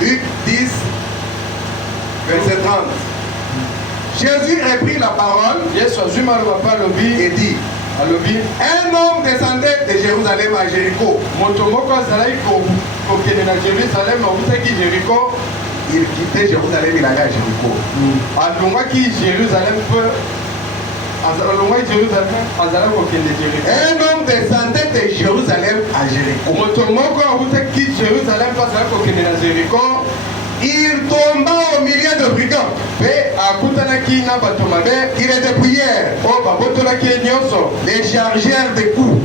Luc 10, verset 30. Jésus reprit la parole et dit, un homme descendait de Jérusalem à Jéricho. Il quittait Jérusalem, il allait à Jéricho. Un homme descendait de Jérusalem à Jéricho. Il tomba au milieu de brigands. Il est de prière. Les chargèrent des coups.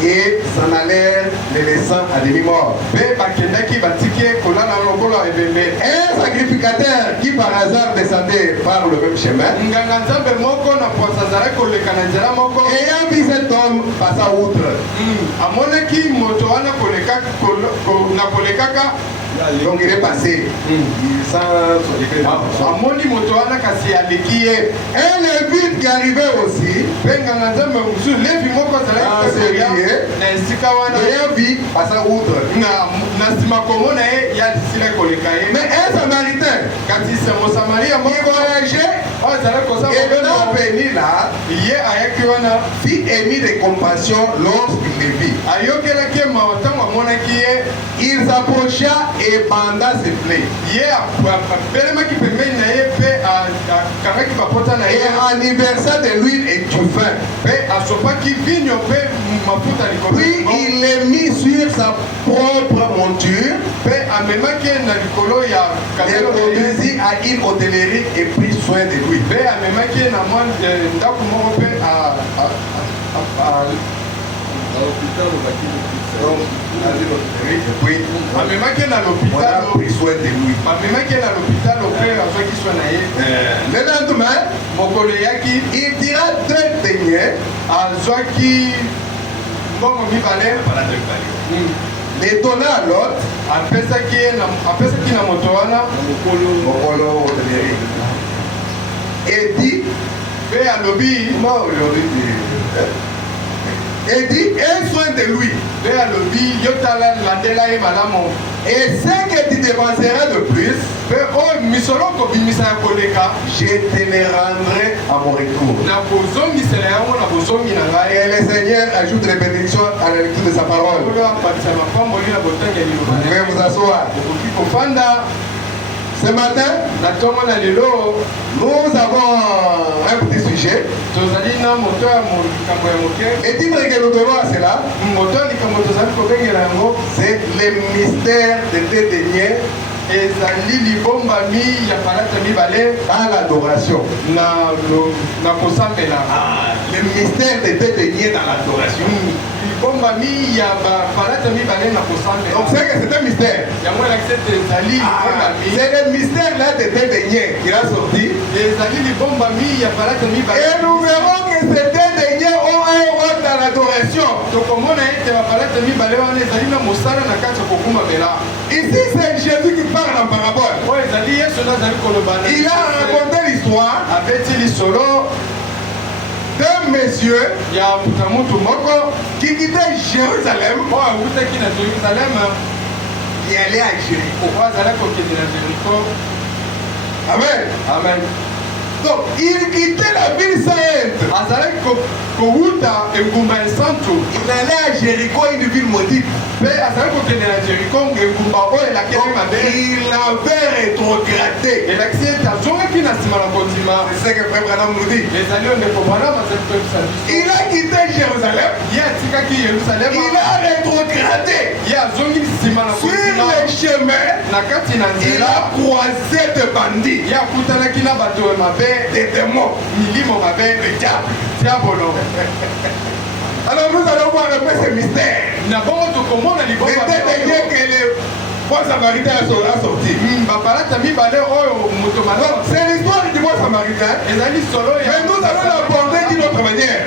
Et s'en allèrent les laissant à demi-mort. Un sacrificateur qui par hasard descendait par le même chemin, ayant vu cet homme passa outre. Donc il est passé. Sans un levite qui arrivait aussi, ayant vu passa outre. Mais un samaritain qui voyageait et venant venir là, fit émis de compassion lorsqu'il le vit. Il s'approcha et banda ses plaies. Et en versant de l'huile et du vin. Puis il les mit sur sa propre monture. Et conduisit à une hôtellerie et prit soin de lui. Voilà, pris soin de lui. Le lendemain, il dira deux deniers. Les donna à l'autre. Et dit, et dit, aie soin de lui. Et ce que tu dépenseras de plus, je te le rendrai à mon retour. Et le Seigneur ajoute les bénédictions à la lecture de sa parole. Vous pouvez vous asseoir. Ce matin, nous avons un petit sujet. Et dis-moi que nous devons à cela. C'est le mystère des deux deniers à l'adoration. Le mystère des deux deniers dans l'adoration. Donc c'est que c'est un mystère. C'est le mystère là des deux deniers qu'il a sorti. Et nous verrons que ces deux deniers ont un rôle dans l'adoration. Ici c'est Jésus qui parle en parabole. Il a raconté l'histoire d'un monsieur qui quittait Jérusalem qui allait à Jéricho. Amen. Amen. Donc il quittait la ville sainte. Il allait à Jéricho, une ville maudite. Il avait rétrogradé. C'est ce que Frère Branham nous dit. Il a quitté Jérusalem. Il a rétrogradé. Sur le chemin, il a croisé des bandits, des démons, des diables. Alors nous allons voir un peu ce mystère. Les deux deniers que les bon samaritain a sorti. C'est l'histoire du bon samaritain. Mais nous allons l'aborder d'une autre manière.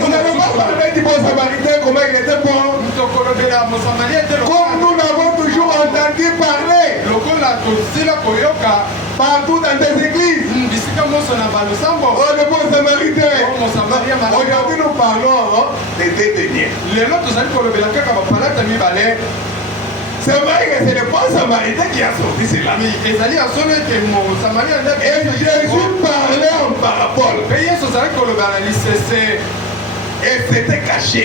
Nous n'allons pas parler du bon samaritain, comment il était bon. Comme nous l'avons toujours entendu parler partout dans des églises. Oh, le bon samaritain. Aujourd'hui nous parlons des deux deniers. C'est vrai que c'est le bon samaritain qui a sorti cela. Et Jésus parlait en parabole. Et c'était caché.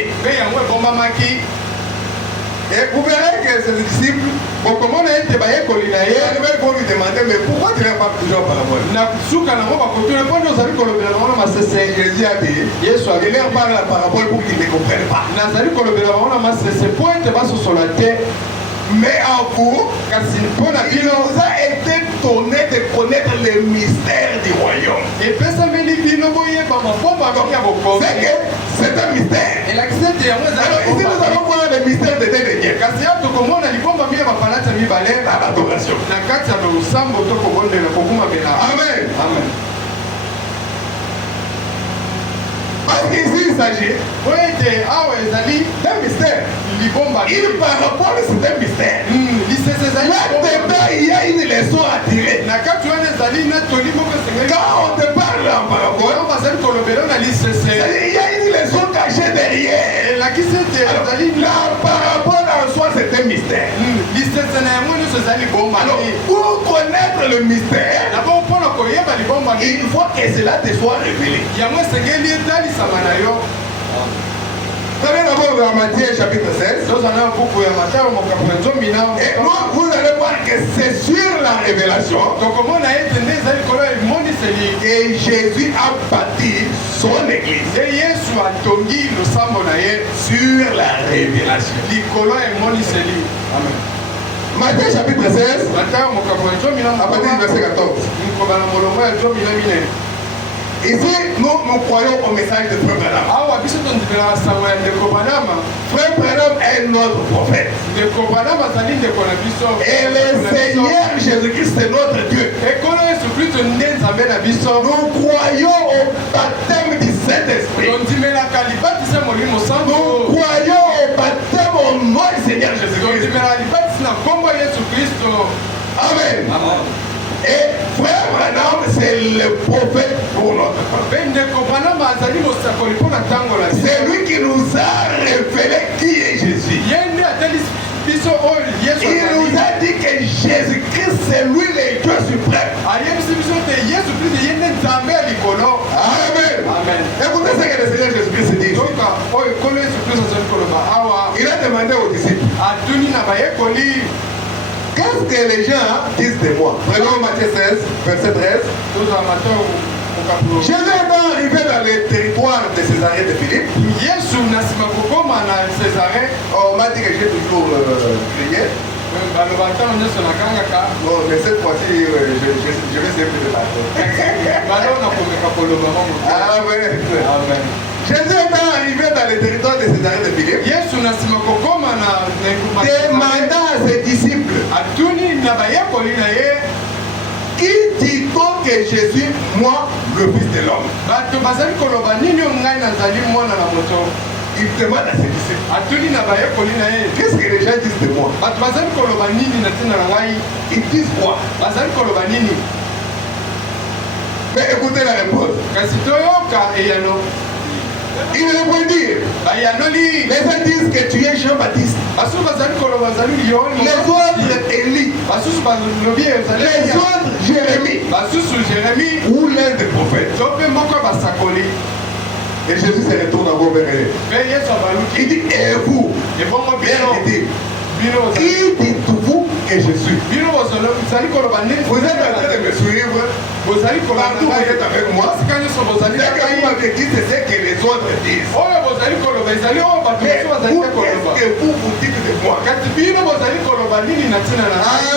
Et vous verrez que ses disciples, pour lui demander, mais pourquoi tu n'as pas toujours parabole? Jésus a dit, il leur parle la parabole pour qu'ils ne comprennent pas. Mais en vous, il nous a été donné de connaître les mystères du royaume. C'est que c'est un mystère. Alors ici nous allons voir les mystères des derniers. L'adoration. Amen. Amen. Parce qu'ici il s'agit d'un mystère. Une parabole, c'est un mystère. Là-dedans, il y a une leçon à tirer. Quand on te parle en parabole, il y a une leçon cachée derrière. La parabole en soi, c'est un mystère. Alors, pour connaître le mystère, il faut que cela te soit révélé. Vous allez d'abord dans Matthieu chapitre 16. Et vous allez voir que c'est sur la révélation et Jésus a bâti son église sur la révélation. Amen. Matthieu chapitre 16, à partir du verset 14. Ici, nous croyons au message de Frère Branham. Frère Branham est notre prophète. Et le Seigneur Jésus-Christ est notre Dieu. Nous croyons au baptême du Saint-Esprit. Nous croyons au baptême au nom du Seigneur Jésus-Christ. Amen. Amen. Et Frère Branham, c'est le prophète pour notre temps. C'est lui qui nous a révélé qui est Jésus. Il nous a dit que Jésus-Christ, c'est lui le Dieu suprême. Amen. Écoutez ce que le Seigneur Jésus-Christ dit. Il a demandé aux disciples, qu'est-ce que les gens disent de moi? Prenons Matthieu 16, verset 13. Jésus étant arrivé dans les territoires de Césarée de Philippe, on m'a dit que j'ai toujours crié. Bon, mais cette fois-ci, je vais essayer de parler. Amen. Amen. Jésus étant arrivé dans les territoires de Césarée de Philippe, demanda à ses disciples, qui dit-on que Jésus, moi, le Fils de l'homme? Il demande à ses disciples, qu'est-ce que les gens disent de moi? Ils disent quoi? Mais écoutez la réponse. Il répondit, les gens disent que tu es Jean-Baptiste, les autres Élie, les autres Jérémie, ou l'un des prophètes. Et Jésus se retourne encore vers eux. Il dit, et vous, qui dites-vous que je suis? Vous êtes en train de me suivre. Partout vous êtes avec moi. Ce que vous m'avez dit, c'est ce que les autres disent. Mais qu'est-ce que vous dites de moi?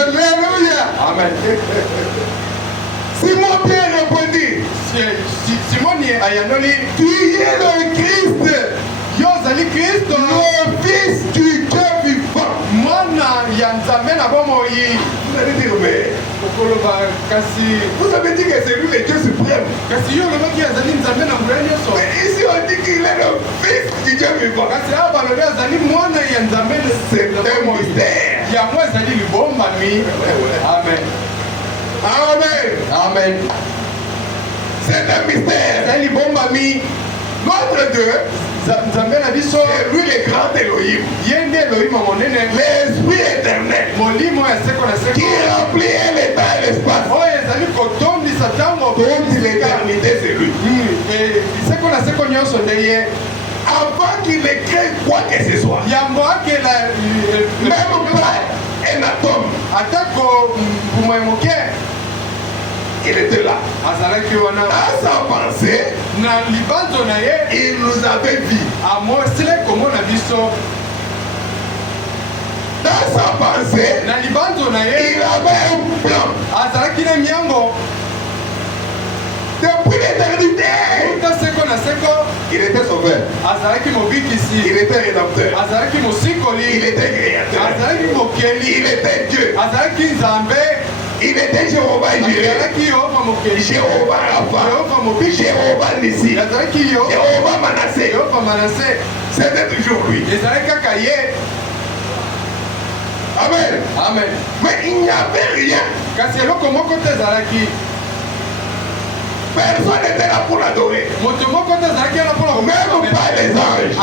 Alléluia. Amen. Simon Pierre répondit, tu es le Christ, le Fils du Dieu vivant. Vous allez dire, mais vous avez dit que c'est lui le Dieu suprême. Mais ici on dit qu'il est le Fils du Dieu vivant. C'est un mystère. Amen. Amen. Amen. C'est un mystère. Notre Dieu, c'est lui le grand Elohim. L'Esprit éternel. qui remplit l'état et l'espace. Toute l'éternité, c'est lui. Avant qu'il ait créé quoi que ce soit, même pas un atome, il était là. À sa pensée, il nous avait vu. Dans sa pensée, il avait un plan. Depuis l'éternité, il était sauveur. Il était rédempteur. Il était créateur. Il était Dieu. Il était Jéhovah Jireh, Jéhovah Rapha, Jéhovah Nissi, Jéhovah Manassé. C'était toujours lui. Amen. Amen. Mais il n'y avait rien. Personne n'était là pour l'adorer. Même pas les anges.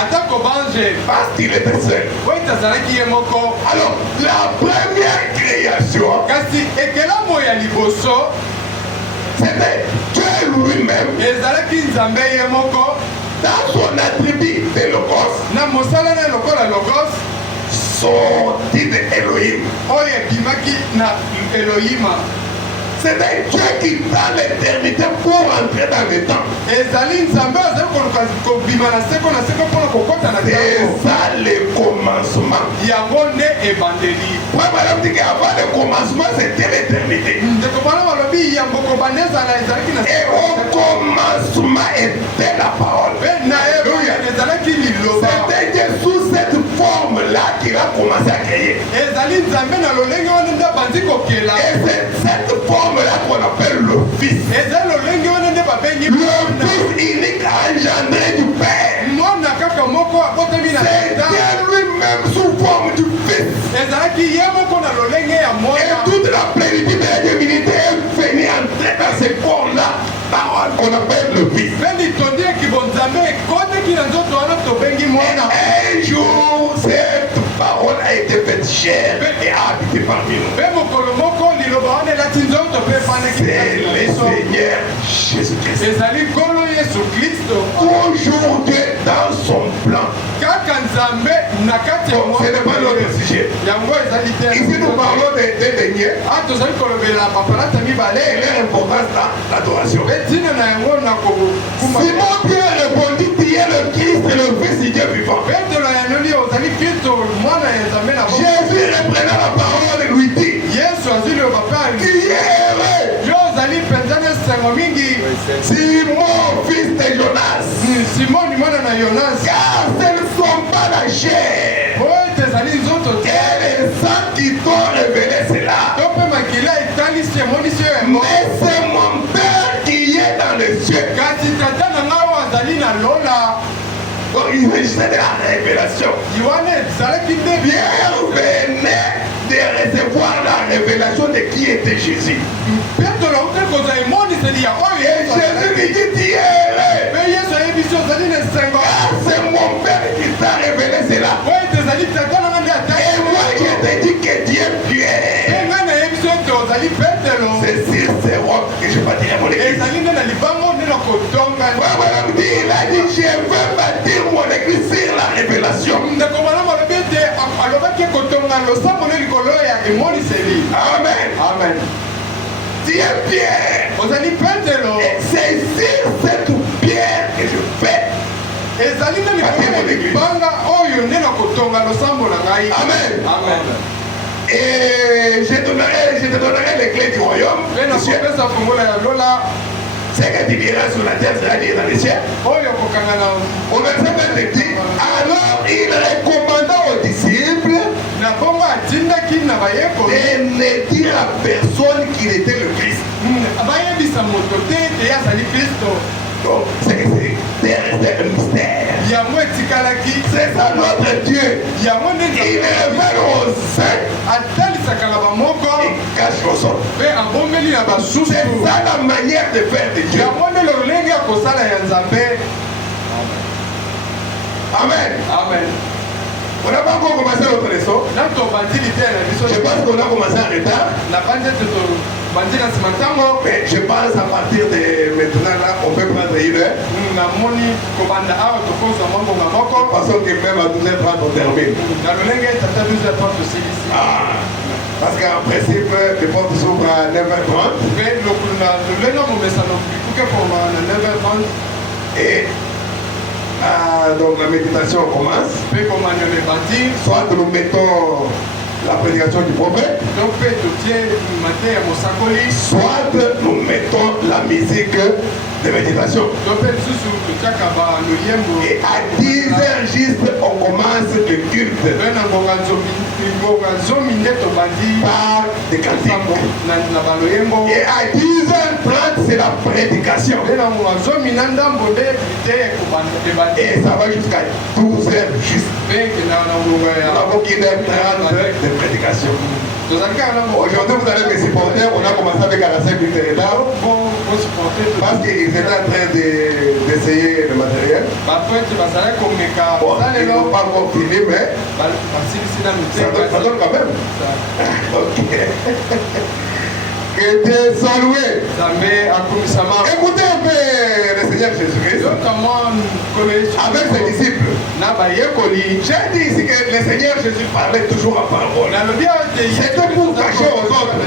Parce qu'il était seul. Alors, la première création, c'était Dieu lui-même. Dans son attribut de Logos, sorti de Elohim. C'était Dieu qui dans l'éternité pour entrer dans le temps. C'est ça le commencement. Madame dit qu'avant le commencement c'était l'éternité. Et au commencement était la parole. C'était Dieu sous cette forme-là qu'il a commencé à créer. Et c'est cette forme-là qu'on appelle le Fils. Le Fils unique engendré du Père. C'est Dieu lui-même sous forme du Fils. Et toute la plénitude de la divinité est venue entrer dans ce corps-là, parole qu'on appelle le Fils. Un jour, cette parole a été faite chair et a habité parmi nous. C'est le Seigneur Jésus-Christ. Toujours Dieu dans son plan. Bon, ce n'est pas notre sujet. Ici nous parlons des deniers. Et leur importance dans l'adoration. Simon Pierre répondit, tu es le Christ et le Fils du Dieu vivant. Jésus reprenant la parole lui dit, tu es heureux, Simon, fils de Jonas, car ce ne sont pas la chair et les sangs qui t'ont révélé cela, mais c'est mon Père qui est dans les cieux. Donc il s'agissait de la révélation. Pierre venait de recevoir la révélation de qui était Jésus. Et Jésus lui dit, tu es heureux, car c'est mon Père qui t'a révélé cela. Et moi je te dis que Dieu est Pierre. C'est sur ces rocs que je bâtirai mon église. Il a dit, je veux bâtir mon église sur la révélation. Amen. Amen. Dieu est Pierre. Et c'est sur cette pierre que je fais bâtir mon église. Amen. Amen. Et je te donnerai les clés du royaume. Ce que tu diras sur la terre sera dit dans les cieux. Au verset 20 dit, alors il recommanda aux disciples de ne dire à personne qu'il était le Christ. Donc, c'est que c'est resté un mystère. C'est ça notre Dieu. Il révèle aux saints et cache aux autres. C'est ça la manière de faire de Dieu. Amen. Amen. On n'a pas encore commencé notre leçon. Je pense qu'on a commencé en retard. Mais je pense à partir de maintenant, là, on peut prendre une heure. Parce que même à 12h30, on termine. Parce qu'en principe, les portes s'ouvrent à 9h30. Et donc la méditation commence. Soit nous mettons la prédication du prophète, soit nous mettons la musique de méditation. Et à 10h juste, on commence le culte par des cantiques. Et à 10h30, c'est la prédication. Et ça va jusqu'à 12h juste. Nous avons 1h30 de prédication. Aujourd'hui, vous allez me supporter. On a commencé avec 45 minutes de retard. Parce qu'ils étaient en train d'essayer le matériel. Bon, ils n'ont pas encore fini, mais ça donne quand même. Ok. Que Dieu soit loué. Écoutez un peu le Seigneur Jésus-Christ avec ses disciples. J'ai dit ici que le Seigneur Jésus parlait toujours en parabole. C'était pour cacher aux autres.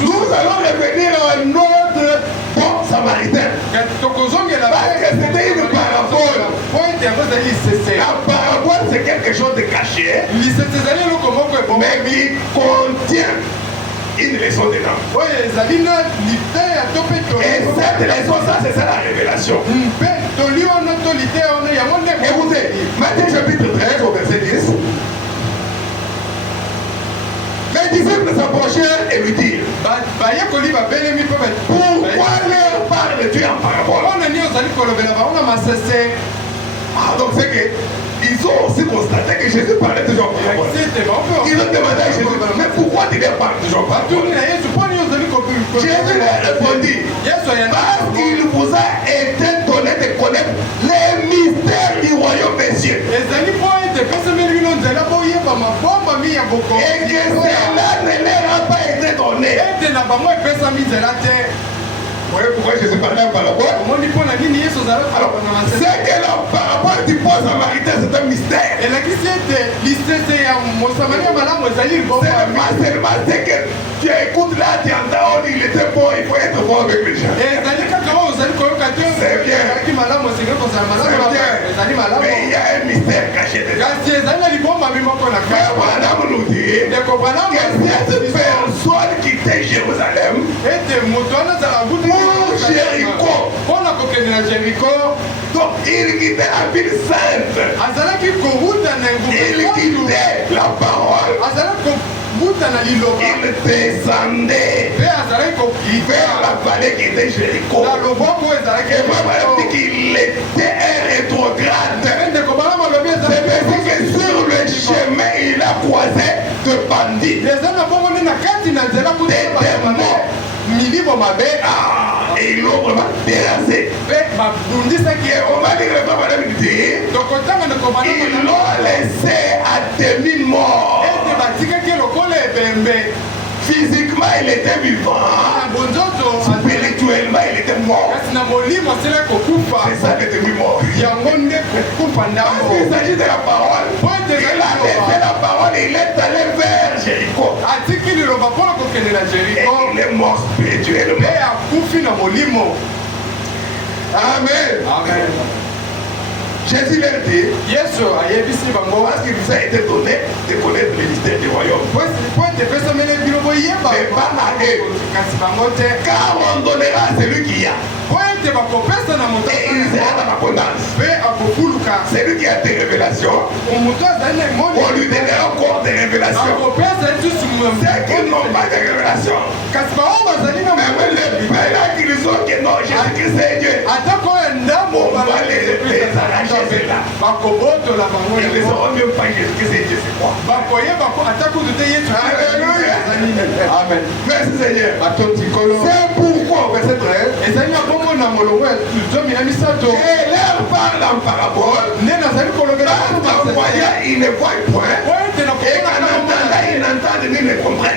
Nous allons revenir à un autre bon samaritain. Parce que c'était une parabole. La parabole, c'est quelque chose de caché, mais qui contient une leçon dedans. Et cette leçon, ça, c'est ça la révélation. Écoutez, Matthieu chapitre 13 au verset 10. Les disciples s'approchèrent et lui dirent: pourquoi leur parles-tu en parabole? Donc c'est que ils ont aussi constaté que Jésus parlait toujours en parabole. Ils ont demandé à Jésus: mais pourquoi tu leur parles toujours en parabole? Jésus leur répondit: parce qu'il vous a été donné de connaître les mystères du royaume des cieux. Et que cela ne leur a pas été donné. Vous voyez pourquoi Jésus parlait en parabole? Alors, c'est que la parabole du bon samaritain, c'est un mystère. C'est pas seulement c'est que tu écoutes là, tu entends, il était bon, il faut être bon avec les gens. C'est bien. Mais il y a un mystère caché dedans. Mais Madame nous dit que cette personne quittait Jérusalem Jéricho. Donc il quittait la ville sainte. Il quittait la parole. Il descendait vers la vallée qui était Jéricho. Et Maman dit qu'il était un rétrograde. C'est parce que sur le chemin il a croisé de bandits, des démons. Et ils l'ont vraiment terrassé. Et on va dire que ils l'ont laissé à demi-mort. Physiquement il était vivant, spirituellement il était mort. C'est ça le demi-mort. Il s'agit de la parole. Il a laissé la parole et il est allé vers Jéricho. Et il est mort spirituellement. Amen. Amen. Jésus leur dit, parce qu'il vous a été donné de connaître le mystère du royaume. Mais pas à eux. Car on donnera à celui qui a. Et il sera dans l'abondance. Celui qui a des révélations, on lui donnera encore des révélations. Ceux qui n'ont pas de révélations, même les frères qui disent que non, Jésus-Christ est Dieu, on va les arracher. Ils ne sauront même pas Jésus-Christ c'est Dieu, c'est quoi? Alléluia. Amen. Merci Seigneur. C'est pourquoi, verset 13, et leur parle en parabole parole. En voyant, il ne voit point. Et en entendant, il n'entend ni ne comprend.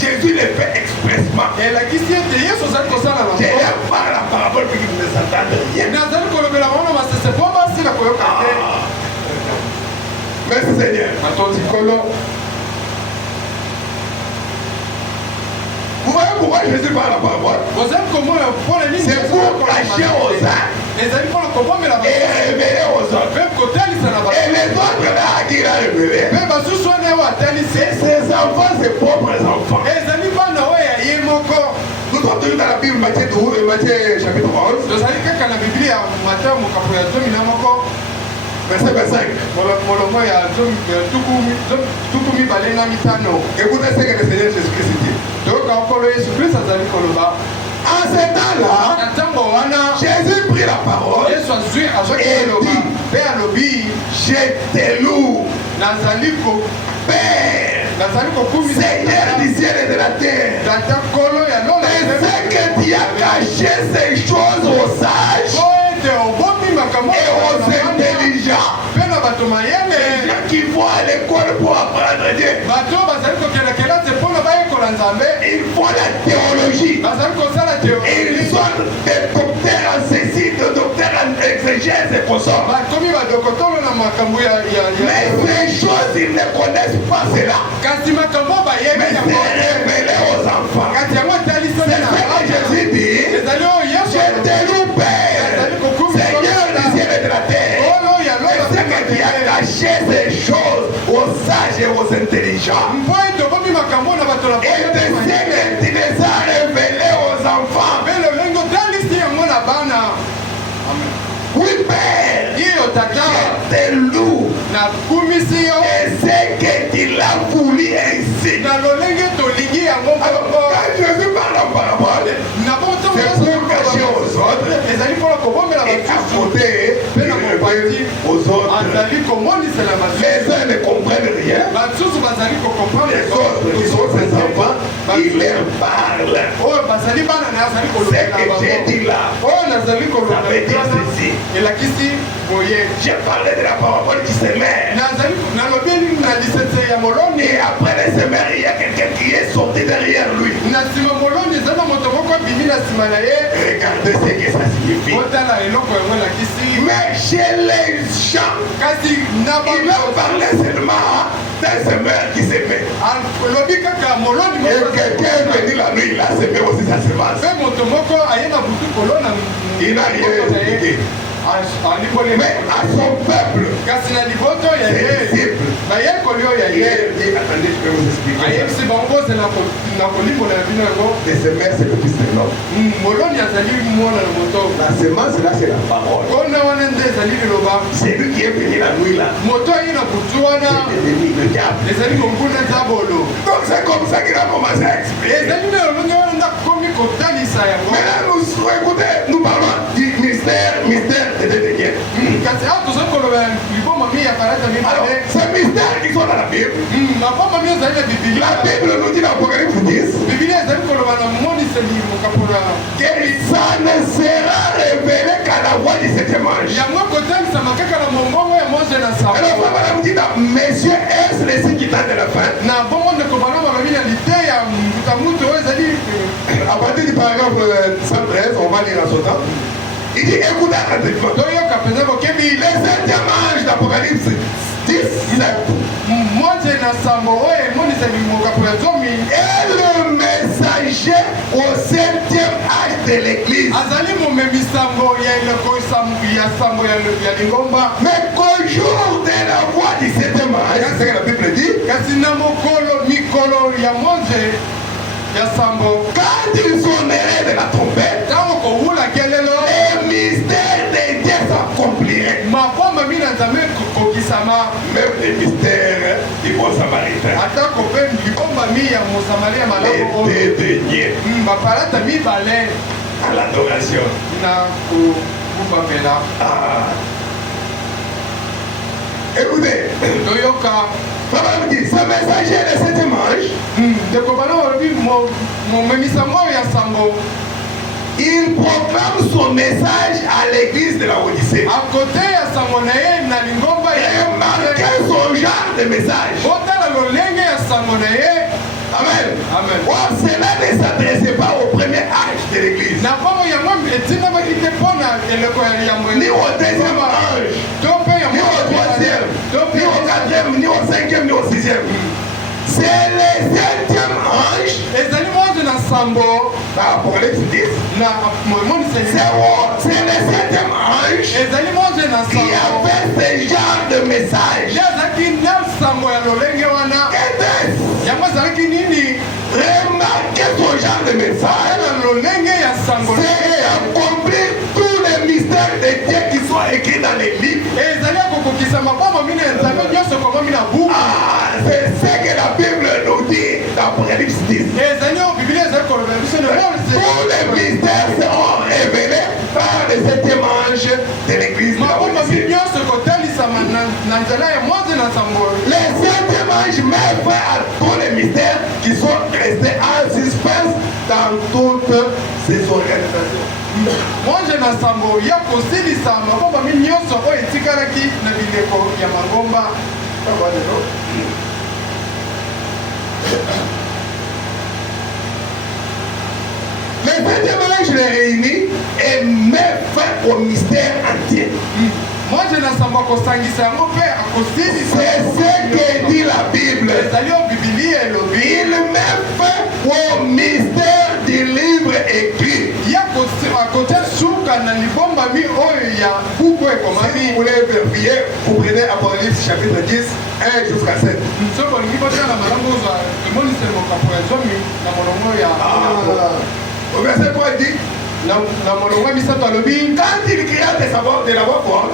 Jésus le fait expressement. J'ai par la parabole pour qu'ils ne s'entendent rien. Merci Seigneur. Vous voyez pourquoi Jésus parle la parole? C'est pour cacher aux uns et révéler aux autres. Et les autres là qui l'a révélé, c'est ses enfants, ses propres enfants. Nous sommes toujours dans la Bible, Matthieu chapitre 11. Verset 25. Écoutez ce que le Seigneur Jésus-Christ dit. En ce temps-là, Jésus prit la parole et dit, je te loue, Père, Seigneur du ciel et de la terre, c'est que tu as caché ces choses aux sages et aux intelligents, les gens qui vont à l'école pour apprendre Dieu. Ils font la théologie. Ils sont des docteurs en ceci, des docteurs en exégèse et consorts. Mais ces choses, ils ne connaissent pas cela. Mais c'est révélé aux enfants. C'est ce que Jésus dit. Je te loue, Père, Seigneur du ciel et de la terre. C'est que tu as caché ces choses aux sages et aux intelligents. Et de ce que tu les as révélés aux enfants. Oui, Père, je te loue. Et c'est que tu l'as voulu ainsi. Alors, quand Jésus parle en parabole, c'est pour cacher aux autres et apporter aux autres. Les uns ne comprennent rien. Les autres qui sont ses enfants, ils leur parlent. C'est que j'ai dit là, ça veut dire ceci. J'ai parlé de la parabole du semeur. Et après le semeur, il y a quelqu'un qui est sorti derrière lui. Regardez ce que ça signifie. Mais chez les gens, il a parlé seulement d'un semeur qui s'aimait. Et quelqu'un est venu la nuit, il a semé aussi sa semence. Il n'a rien expliqué. Mais à son peuple, c'est disciple. Il dit, attendez, je vais vous expliquer. Les semeurs, c'est le fils de l'homme. La semence, là, c'est la parole. C'est lui qui est venu la nuit, là. C'est l'ennemi, le diable. Donc c'est comme ça qu'il a commencé à expliquer. Maintenant, écoutez, nous parlons du mystère de Dieu. Alors, ces mystères qui sont dans la Bible, la Bible nous dit dans l'Apocalypse 10 que ça ne sera révélé qu'à la voix du septième ange. Alors, on va nous dire, messieurs, est-ce le signe qui tente de la fin? À partir du paragraphe 113, on va lire en sautant. Il dit, écoutez attentivement. Le septième ange d'Apocalypse 17. Et le messager au septième âge de l'église. Mais qu'au jour de la voix du septième âge, c'est ce que la Bible dit. Quand ils sonneraient de la trompette, les mystères de Dieu s'accompliraient. Même les mystères du bon samaritain. Les dédaignés à l'adoration. Écoutez, Papa me dit, ce messager de cet image, il proclame son message à l'église de la Odyssée. Remarquez son genre de message. Amen. Amen. Oh, cela ne s'adressait pas au premier âge de l'église. Ni au deuxième âge, ni au troisième, ni au quatrième, ni au cinquième, ni au sixième. C'est le septième ange. Apocalypse 10. C'est le septième ange qui a fait ce genre de message. Remarquez son genre de message. C'est accomplir tous les mystères de Dieu qui sont écrits dans les livres. C'est ce que la Bible nous dit dans Apocalypse 10. Tous les mystères seront révélés par le septième ange de l'église de la Odyssée. Le septième ange met fin à tous les mystères qui sont restés en suspense dans toutes ces organisations. Le septième ange les réunit et met fin au mystère entier. C'est ce que dit la Bible. Il met fin au mystère du livre écrit. Si vous voulez vérifier, vous prenez Apocalypse chapitre 10, 1 jusqu'à 7. Au verset 3, il dit quand il cria de la voix forte,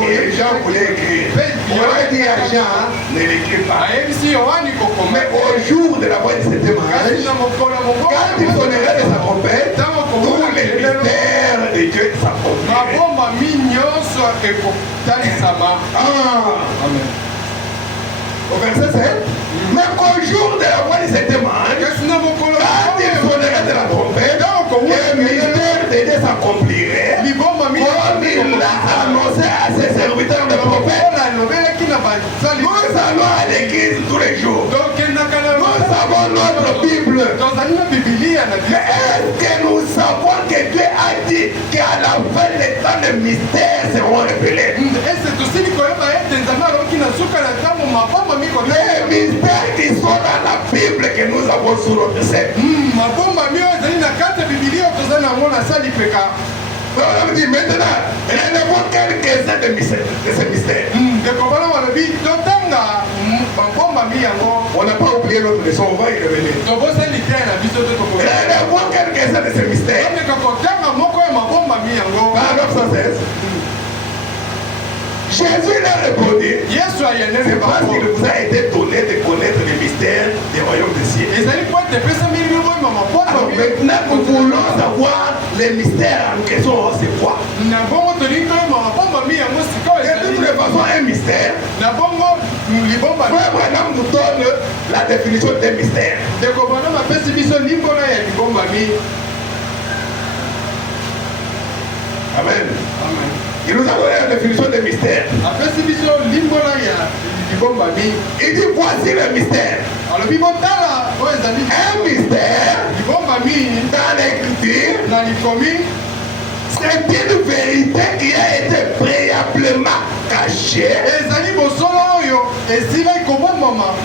les gens voulaient écrire. On aurait dit à Jean, ne l'écris pas. Mais au jour de la voix du septième ange, quand il sonnerait de sa trompette, tous les mystères de Dieu s'accompliraient. Au verset 7, mais qu'au jour de la voix du septième ange, quand il sonnerait de la trompette, le mystère de Dieu s'accomplirait, comme il l'a annoncé à ses serviteurs de prophètes. Nous allons à l'église tous les jours. Nous avons notre Bible. Mais est-ce que nous savons que Dieu a dit qu'à la fin des temps les mystères seront révélés? Les mystères qui sont dans la Bible que nous avons sur notre scène. On dit maintenant, relevons quelques-uns de ces mystères. On n'a pas oublié notre leçon, on va y revenir. Relevons quelques-uns de ces mystères. Paragraphe 116. Jésus leur répondit, c'est parce qu'il vous a été donné de connaître les mystères des royaumes des cieux. Alors maintenant, nous voulons savoir les mystères en question, c'est quoi? De toute façon, un mystère, Frère Branham nous donne la définition des mystères. Amen. Il nous a donné la définition des mystères. Il dit voici le mystère. Un mystère dans l'écriture, c'est une vérité qui a été préalablement cachée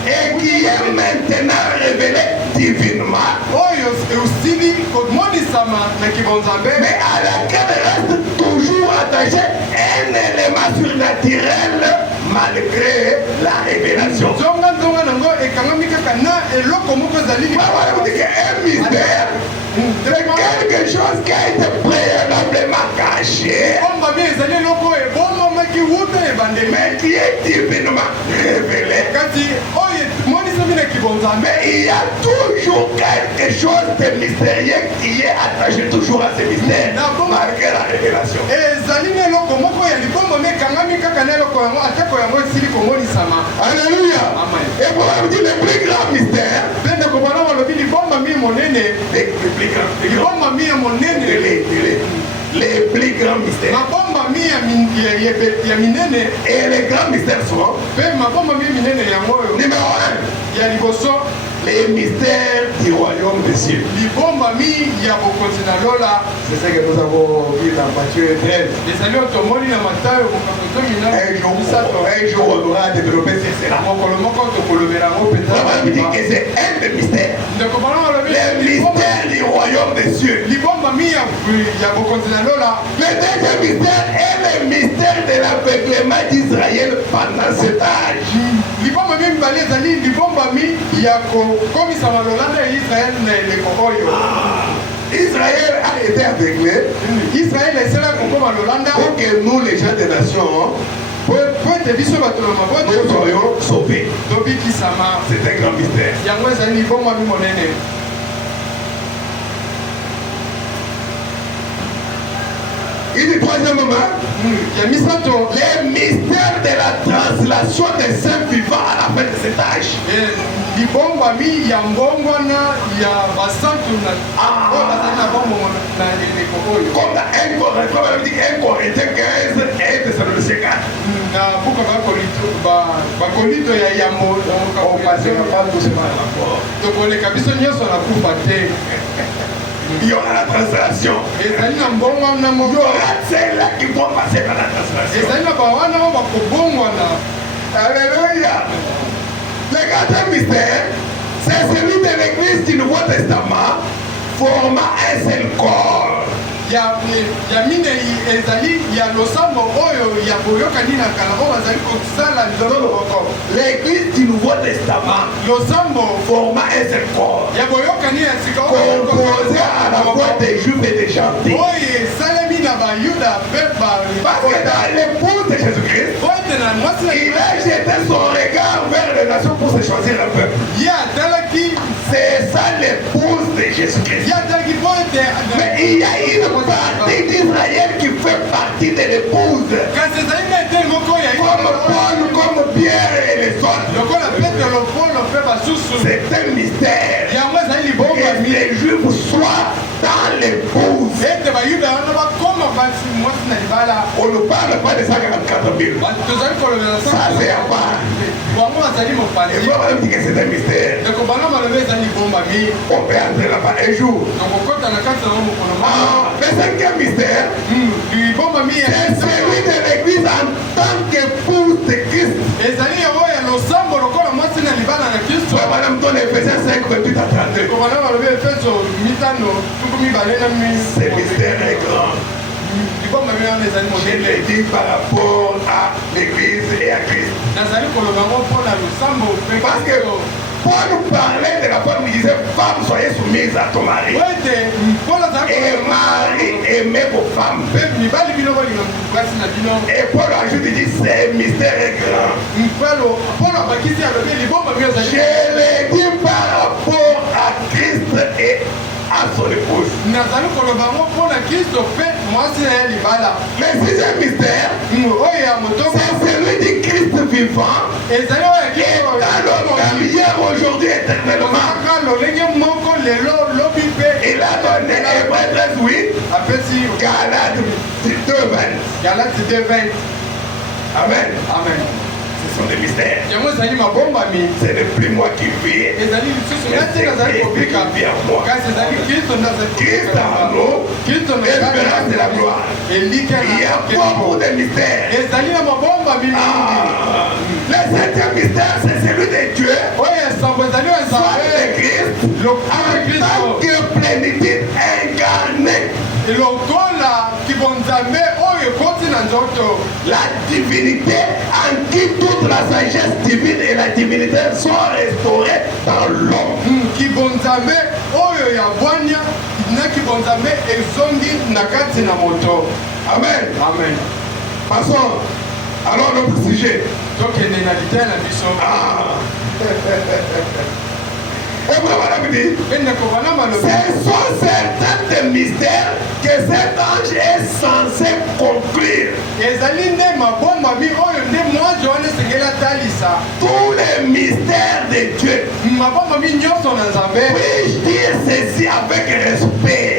et qui est maintenant révélée divinement, mais à laquelle reste toujours attaché un élément surnaturel malgré la révélation. Voilà, vous dites qu'un mystère, c'est quelque chose qui a été préalablement caché, mais qui est divinement révélé. Mais il y a toujours quelque chose de mystérieux qui est attaché toujours à ce mystère, malgré la révélation. Alléluia. Et voilà, on dit le plus grand mystère. Le plus grand les plus grands mystères. Et les grands mystères sont numéro 1. Les mystères du royaume des cieux. C'est ce que nous avons vu dans Matthieu 13. Un jour, on aura développé cela. On va vous dire que c'est un des mystères. Le mystère du royaume des cieux. Le deuxième mystère est le mystère de l'aveuglement d'Israël pendant cet âge. Israël a été aveuglé pour que nous, les gens des nations, nous soyons sauvés. C'est un grand mystère. Il dit troisièmement, les mystères de la translation des saints vivants à la fin de cet âge. Comme dans 1 Corinthiens 15 et Thessaloniciens 4. On passera pas tout cela il y aura la translation. Il y aura celles-là qui vont passer par la translation. Alléluia. Le quatrième mystère, c'est celui de l'église du Nouveau Testament formant un seul corps. L'église du Nouveau Testament forma un seul corps composé à la fois des Juifs et des gentils. Parce que dans l'épouse de Jésus-Christ, il a jeté son regard vers les nations pour se choisir un peuple. C'est ça l'épouse de Jésus-Christ. Mais il y a une partie d'Israël qui fait partie de l'épouse. Comme Paul, comme Pierre et les autres. C'est un mystère. Que les Juifs soient dans l'épouse. On ne parle pas de 144 000. Ça c'est à part. Et moi je dis que c'est un mystère. On peut entrer là-bas un jour. Le cinquième mystère, c'est celui de l'église en tant qu'épouse de Christ. Madame donne Ephésiens 5, 28 à 32. Ce mystère est grand. Je l'ai dit par rapport à l'église et à Christ. Parce que Paul parlait de la femme, il disait femme, soyez soumise à ton mari. Et mari, aimez vos femmes. Et Paul ajoute, il dit c'est mystère est grand. Je l'ai dit par rapport à Christ et à son épouse. Le sixième mystère, c'est celui du Christ vivant qui est dans notre lumière aujourd'hui éternellement. Il a donné Hébreux 13, 8, Galates 2, 20. Amen. Ce sont des mystères. Ce n'est plus moi qui vis, mais c'est Christ qui vit en moi. Christ en nous, l'espérance de la gloire. Il y a beaucoup de mystères. Le septième mystère, c'est celui de Dieu, soit de Christ, en tant que plénitude incarnée. La divinité en qui toute la sagesse divine et la divinité sont restaurées dans l'homme. Amen. Passons. Alors notre sujet. Et voilà, ce sont certains des mystères que cet ange est censé conclure. Tous les mystères de Dieu. Puis-je dire ceci avec respect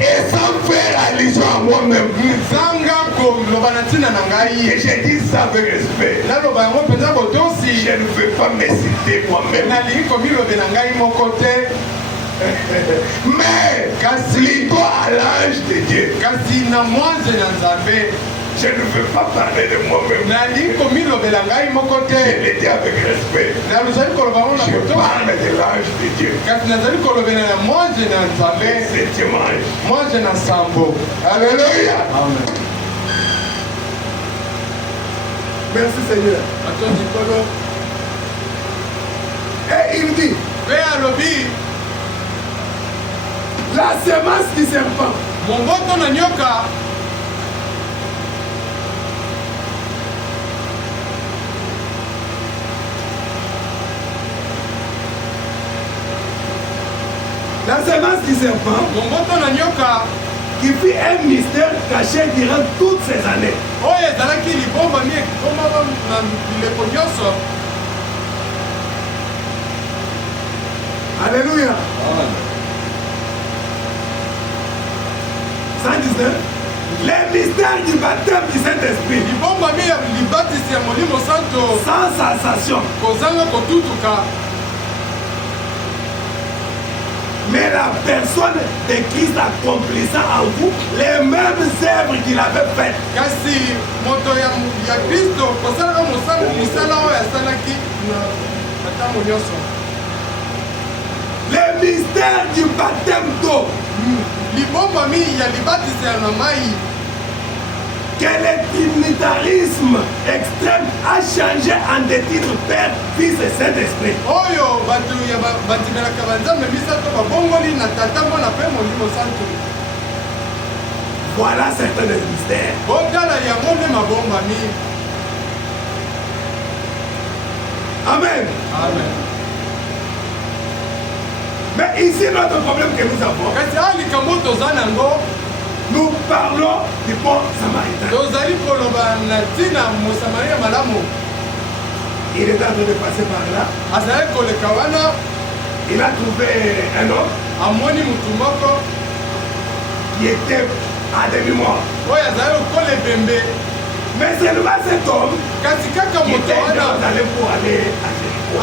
et sans faire allusion à moi-même? Et je dis ça avec respect. Je ne veux pas me citer moi-même. Mais plutôt à l'ange de Dieu. Je ne veux pas parler de moi-même. Je le dis avec respect. Je parle de l'ange de Dieu. C'est ange. Alléluia. Amen. Merci Seigneur. Et il dit, la semence du serpent. La semence du serpent qui fit un mystère caché durant toutes ces années. Alléluia. 119. Les mystères du baptême du Saint-Esprit. Sans sensation. Mais la personne de Christ accomplissant en vous les mêmes œuvres qu'il avait faites. Les mystères du baptême d'eau. Que le trinitarisme extrême a changé en des titres Père, Fils et Saint-Esprit. Voilà certains mystères. Amen. Amen. Mais ici, notre problème que nous avons, nous parlons du bon samaritain. Il est en train de passer par là. Il a trouvé un homme qui était à demi-mort. Mais seulement cet homme qui était dans Jérusalem pour aller à Jéricho.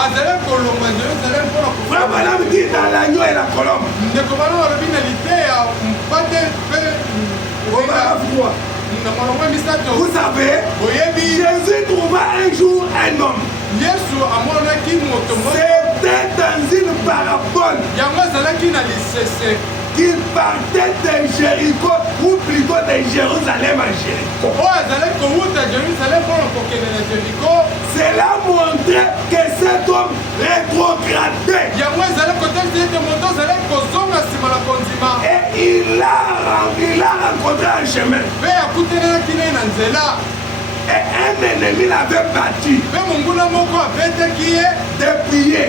Frère Madame dit dans l'agneau et la colombe. Vous savez, Jésus trouva un jour un homme. C'était dans une parabole qu'il partait de Jéricho ou plutôt de Jérusalem à Jéricho. Cela montrait que cet homme rétrogradait. Et il a rencontré un chemin. Et un ennemi l'avait battu, dépouillé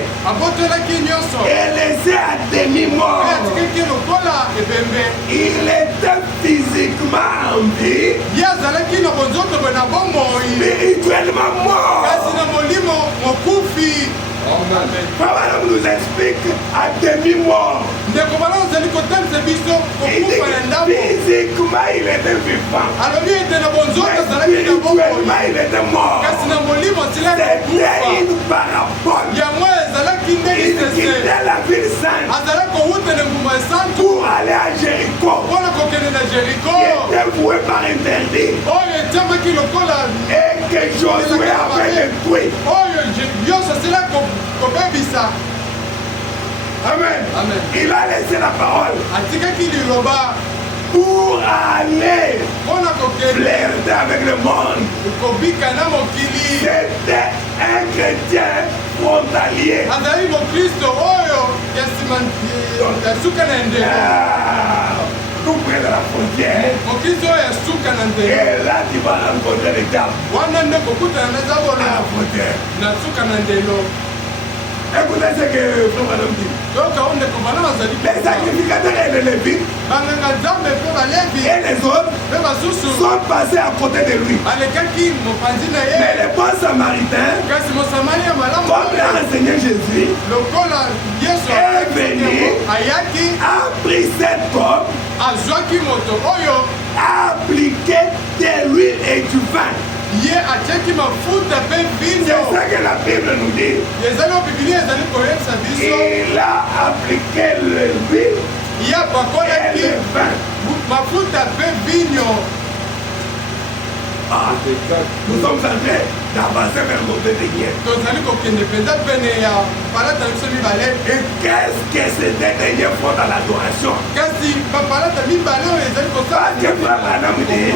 et laissé à demi-mort. Il était physiquement en vie, spirituellement mort. Papa nous explique à demi-mort. Il dit physiquement il était vivant. Spirituellement il était mort. C'était une parabole. Il quittait la ville sainte pour aller à Jéricho. Il était voué par interdit. Et que Josué avait détruit. Amen. Amen. Il a laissé la parole pour aller flirter avec le monde. C'était un chrétien frontalier. Tout près de la frontière. Et là, tu vas rencontrer les diables à la frontière. Écoutez ce que Frère Madame dit. Les sacrificateurs et les lévites et les autres sont passés à côté de lui. Mais le bon samaritain, comme l'a enseigné Jésus, est venu, a pris cette pomme, a appliqué de l'huile et du vin. C'est ça que la Bible nous dit. Il a appliqué l'huile et le vin. Nous sommes en train d'avancer vers nos deux deniers. Et qu'est-ce que ces deux deniers font dans l'adoration? Parce que frère Adam dit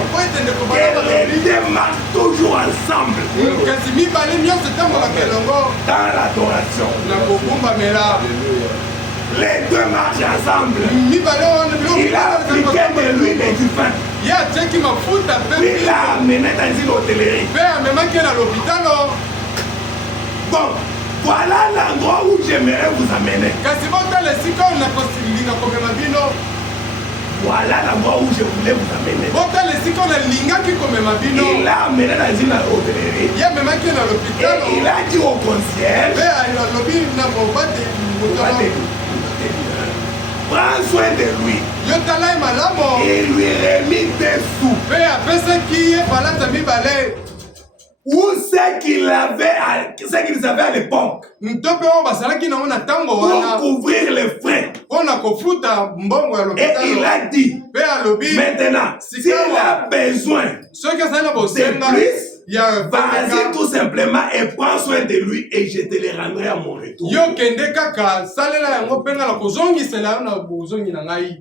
que les deux marchent toujours ensemble dans l'adoration. Les deux marchent ensemble. Il a appliqué de l'huile et du vin. Il l'a amené dans une hôtellerie. Bon, voilà l'endroit où j'aimerais vous amener. Voilà l'endroit où je voulais vous amener. Il l'a amené dans une hôtellerie. Et il a dit au concierge, prends soin de lui. Et lui remit des sous. Ou ce qu'ils avaient à l'époque. Pour couvrir les frais. Et il a dit, maintenant, s'il a besoin de plus, vas-y tout simplement et prends soin de lui et je te le rendrai à mon retour.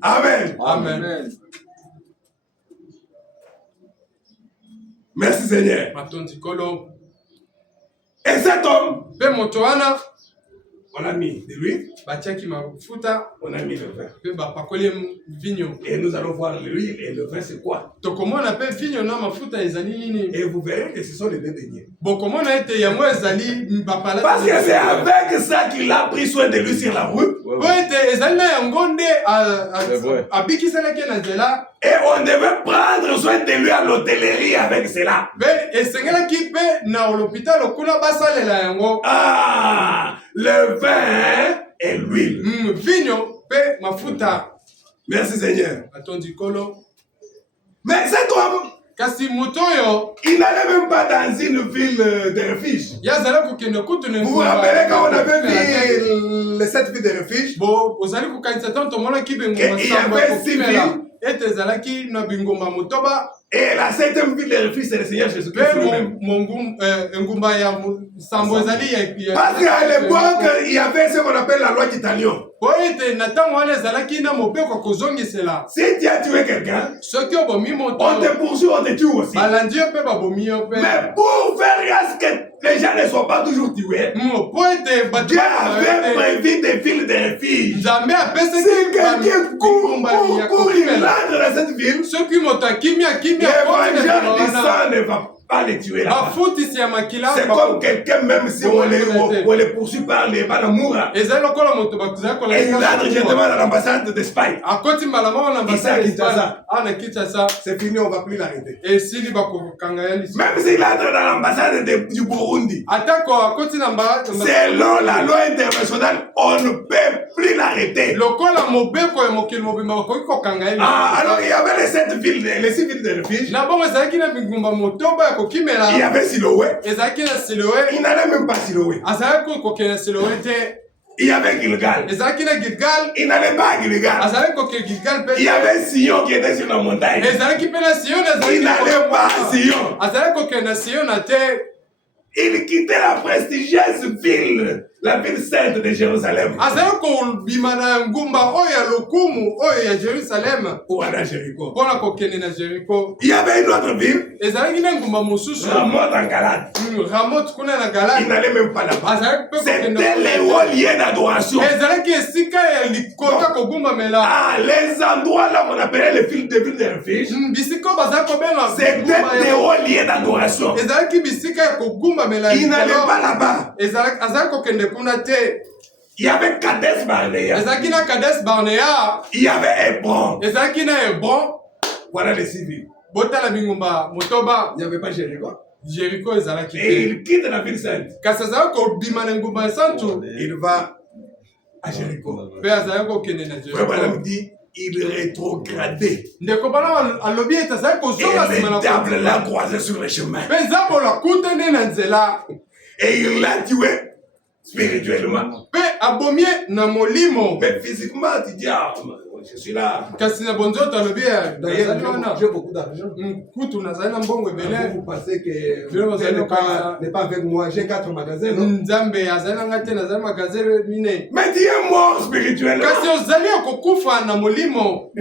Amen. Amen. Merci Seigneur. Et cet homme, on a mis de l'huile, on a mis le vin. Et nous allons voir l'huile et le vin, c'est quoi? Et vous verrez que ce sont les deux derniers. Parce que c'est avec ça qu'il a pris soin de lui sur la route. Et on devait prendre soin de lui à l'hôtellerie avec cela. Ah, le vin et l'huile. Merci Seigneur. Mais cet homme, il n'allait même pas dans une ville de refuge. Vous vous rappelez quand on avait vu les 7 villes de refuge? Il y avait 6 villes. Et la 7e ville de refuge, c'est le Seigneur Jésus-Christ. Parce qu'à l'époque, il y avait ce qu'on appelle la loi du talion. Si tu as tué quelqu'un, on te poursuit, on te tue aussi. Mais pour faire à ce que les gens ne soient pas toujours tués, Dieu avait prévu des villes de refuge. Si quelqu'un court, il entre dans cette ville, l'évangile du sang ne va pas les tuer là. C'est comme quelqu'un, même si on les poursuit par les Balamoura, et il entre directement dans l'ambassade d'Espagne. Ici à Kinshasa, c'est fini, on ne va plus l'arrêter. Même s'il entre dans l'ambassade du Burundi, selon la loi internationale, on ne peut plus l'arrêter. Alors il y avait les 6 villes de refuge. Il y avait Siloé. Il n'allait même pas Siloé. Il y avait Gilgal. Il n'allait pas à Gilgal. Il y avait Sion qui était sur la montagne. Il n'allait pas à Sion. Il quittait la prestigieuse ville, la ville sainte de Jérusalem, pour aller à Jéricho. Il y avait une autre ville, Ramoth en Galade. Il n'allait même pas là-bas. C'était les hauts lieux d'adoration. Les endroits là qu'on appelait les villes de refuge, c'était des hauts lieux d'adoration. Il n'allait pas là-bas. Il y avait Kades Barnea. Il y avait Hébron. Voilà les 6 villes. Botala bingumba motoba. Il n'y avait pas Jéricho. Jéricho ezalaki. Et il quitte la ville sainte. Kasi azalaki kobima na ngumba santu. Il va à Jéricho. Pe azalaki kokende na Jéricho. Frère me dit, il rétrogradait. Ndeko bana alobi ete azalaki kozonga nsima na Et les diables l'ont croisé sur le chemin. Pe nzambo akutani na nzela. Et il l'a tué spirituellement. Pe abomie na molimo. Mais physiquement, tu dis, ah, je suis là. Kasi na bonzoto alobi D'ailleurs, j'ai beaucoup d'argent. Kutu nazali na mbongo ebele. Vous pensez que Dieu n'est pas avec moi. J'ai 4 magasins, non? Nzambe azali na ngate nazali magasin mine. Mais tu es mort spirituellement. Kasi ozali kokufa na molimo.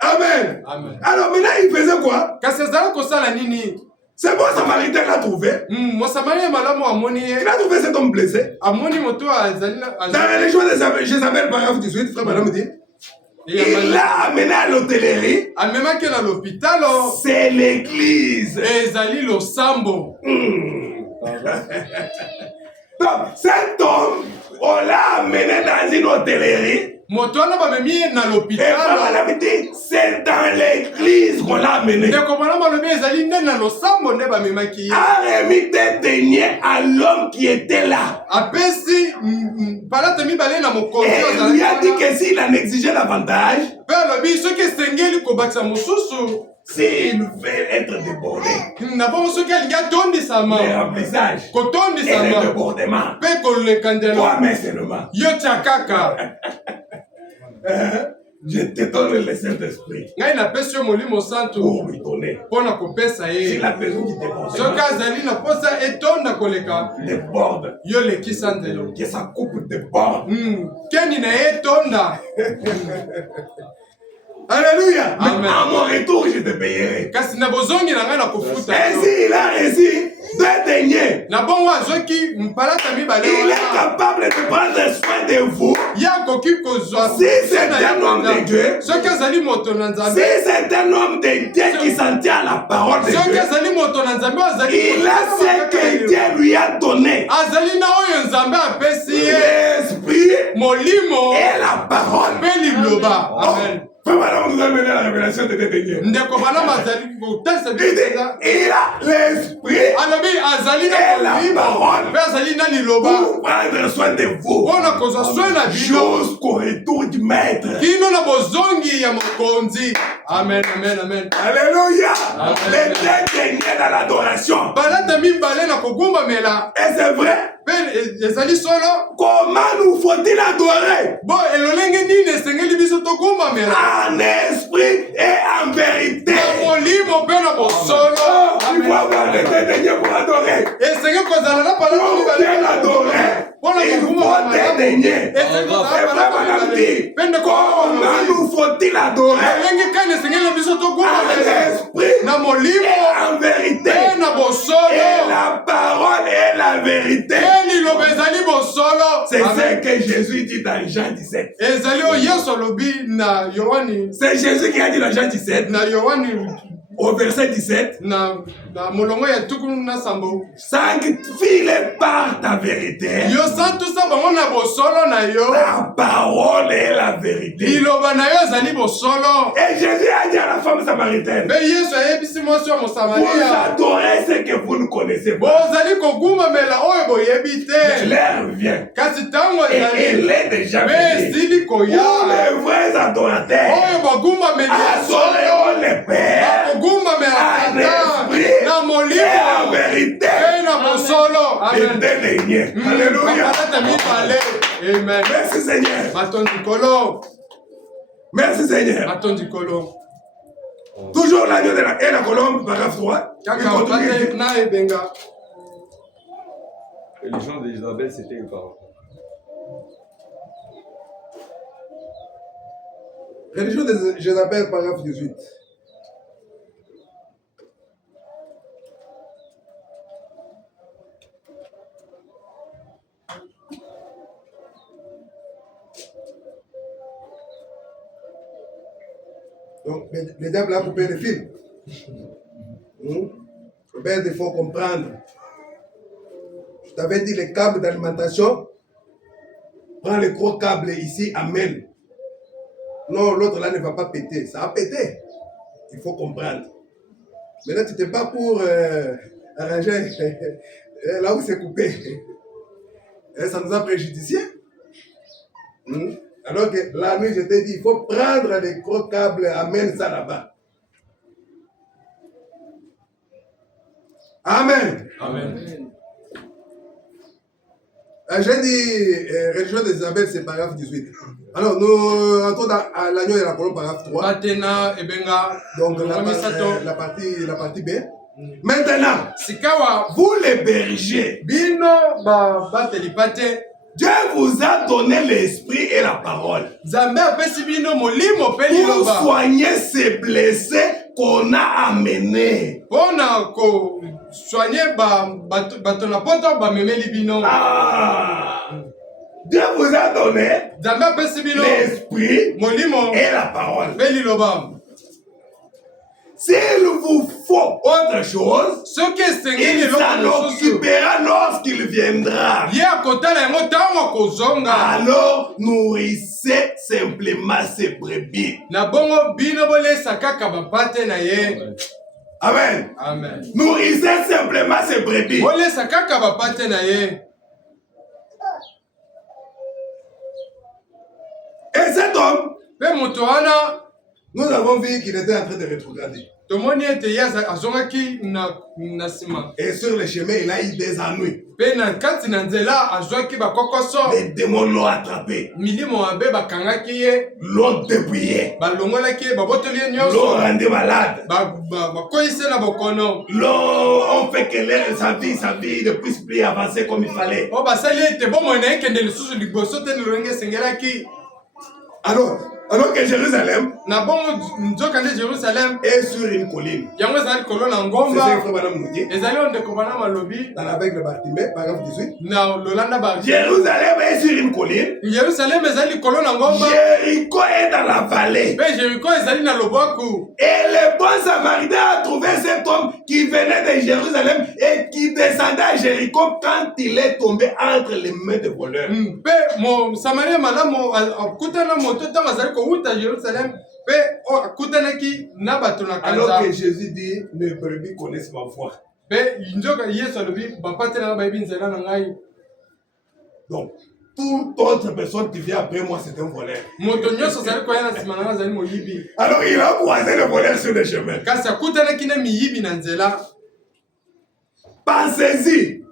Amen. Amen. Alors maintenant, il faisait quoi? Kasi azali kosala nini? C'est bon Samaritain l'a trouvé. Mosamaritain malamu amoni. Il a trouvé cet homme blessé. Amoni moto azali na. Dans la religion de Jézabel, paragraphe 18, frère madame dit. Il l'a amené à l'hôtellerie. Amemaki na l'hôpital. C'est l'église. Ezali lo sambo. Donc, cet homme, on l'a amené dans une hôtellerie. Moto wana bamemi na l'hôpital. Et madame dit, c'est dans l'église qu'on l'a amené. Ndeko malamu alobi ezali nde na lo sambo nde bamemaki. A remis des deniers à l'homme qui était là. Apesi palata mibale na mokonzi. Et il lui a dit que s'il en exigeait davantage, pe alobi soki esengeli kobakisa mosusu. s'il veut être débordé, na bongo soki alingi atondisama. le remplissage et kotondisama. le débordement, Pe kolekandela. toi mais seulement. Yo tia kaka. Je te donne le Saint-Esprit Ngai napesi yo molimo santu pour lui donner. mpona kopesa ye. S'il a besoin qu'il déborde, Soki azali na posa etonda koleka. déborde. Yo lekisa nzelo. Que sa coupe déborde. Keni na ye etonda. Alléluia. Amen. Mais à mon retour, je te payerai. Kasi na bozongi na ngai na kofuta. Ainsi, il a reçu 2 deniers. Na bongo azwaki mpalata mibale Il est wana. capable de prendre soin de vous. Ye akoki kozwa. Si c'est un homme de Dieu, soki azali moto na si nzambe. c'est un homme de Dieu qui s'en tient à la parole de Soki Dieu, azali moto na nzambe azali. il a ce que Dieu lui a donné. Azali na oyo nzambe apesi ye. L'esprit Molimo. et la parole. Pe liloba. Amen. Frère Madame nous a mené à la révélation de tes deniers. Ndeko bana mazali kotesa Il a l'esprit alobi azali et na la molimo. parole Pe azali na liloba. pour prendre soin de vous. Mpona kozwa soin na bino. Jusqu'au retour du maître. Kino na bozongi ya mokonzi. Amen, amen, amen. Alléluia. Amen. Les 2 deniers dans l'adoration. Balata mibale na kogumbamela. Et c'est vrai. Pe ezali solo. Comment nous faut-il adorer? Bo elolenge nini esengeli biso togumbamela. En esprit et en vérité. Na molimo pe na bosolo. Il faut avoir les 2 deniers pour adorer. Esenge kozala na balata Pour mibale. bien adorer, il faut des deniers. Esenge kozala Et balata Madame mibale. dit, Pe ndeko comment nous faut-il adorer? elenge kani esengeli biso En togumbamela. esprit Na molimo et en vérité. pe na Et bosolo. la parole est la vérité. Pe liloba ezali bosolo. C'est ce que Jésus dit dans Jean 17. Ezali oyo Yesu alobi na Yohani. C'est Jésus qui a dit dans Jean 17, Na Yohani au verset 17, na molongo ya tuku na sambo. sanctifie-les par ta vérité. Yo santusa bango na bosolo na yo. La parole est la vérité. Liloba na yo ezali bosolo. Et Jésus a dit à la femme samaritaine, Pe Yesu ayebisi mwasi ya vous Mosamaria. adorez ce que vous ne connaissez pas. Bozali kogumamela oyo boyebi te. L'heure vient. Kasi ntango Et elle ezali. est déjà Pe venue. esili Pour koya. les vrais adorateurs, Oyo bagumameli ya solo. adorons le Père Bakogumamela en Tata. esprit Na et en molimo. vérité. Pe na bosolo. Les Amen. 2 deniers. Alléluia. Bakalata mibale. Amen. Merci Seigneur. Batondi kolo. Merci Seigneur. Batondi kolo. Toujours l'agneau et la colombe, paragraphe 3. Il Kaka continue. bate na ebenga. Et les gens d'Isabelle, c'était une parole. Religion de Jézabel, paragraphe 18. Donc, le diable a coupé le fil. Il faut comprendre. Je t'avais dit les câbles d'alimentation. Prends les gros câbles ici, amène. Non, l'autre là ne va pas péter. Ça a pété. Il faut comprendre. Maintenant, tu t'es pas pour arranger là où c'est coupé. Et ça nous a préjudicié. Alors que la nuit, je t'ai dit, il faut prendre les gros câbles, amène ça là-bas. Amen. Amen. J'ai dit, religion d'Isabelle, c'est paragraphe 18. Alors, nous rentrons dans l'agneau et la colombe, paragraphe 3. Donc, la partie B. Maintenant, vous les bergers, Dieu vous a donné l'esprit et la parole pour soigner ces blessés qu'on a amenés. Dieu vous a donné l'esprit et la parole. S'il vous faut autre chose, il s'en occupera lorsqu'il viendra. Alors nourrissez simplement ces brebis. Amen. Amen. Nourrissez simplement ces brebis. Et cet homme, nous avons vu qu'il était en train de rétrograder. Et sur le chemin, il a eu des ennuis. Les démons l'ont attrapé. L'ont dépouillé. L'ont rendu malade. L'ont fait que sa vie ne puisse plus avancer comme il fallait. Alors que Jérusalem est sur une colline. C'est ça que Frère Madame nous dit. Dans la veille de Bartimée, paragraphe 18. Jérusalem est sur une colline. Jéricho est dans la vallée. Et le bon Samaritain a trouvé cet homme qui venait de Jérusalem et qui descendait à Jéricho quand il est tombé entre les mains des voleurs. Alors que Jésus dit, mes brebis connaissent ma voix. Donc, toute autre personne qui vient après moi, c'est un voleur. Alors il a croisé le voleur sur le chemin. Pensez-y.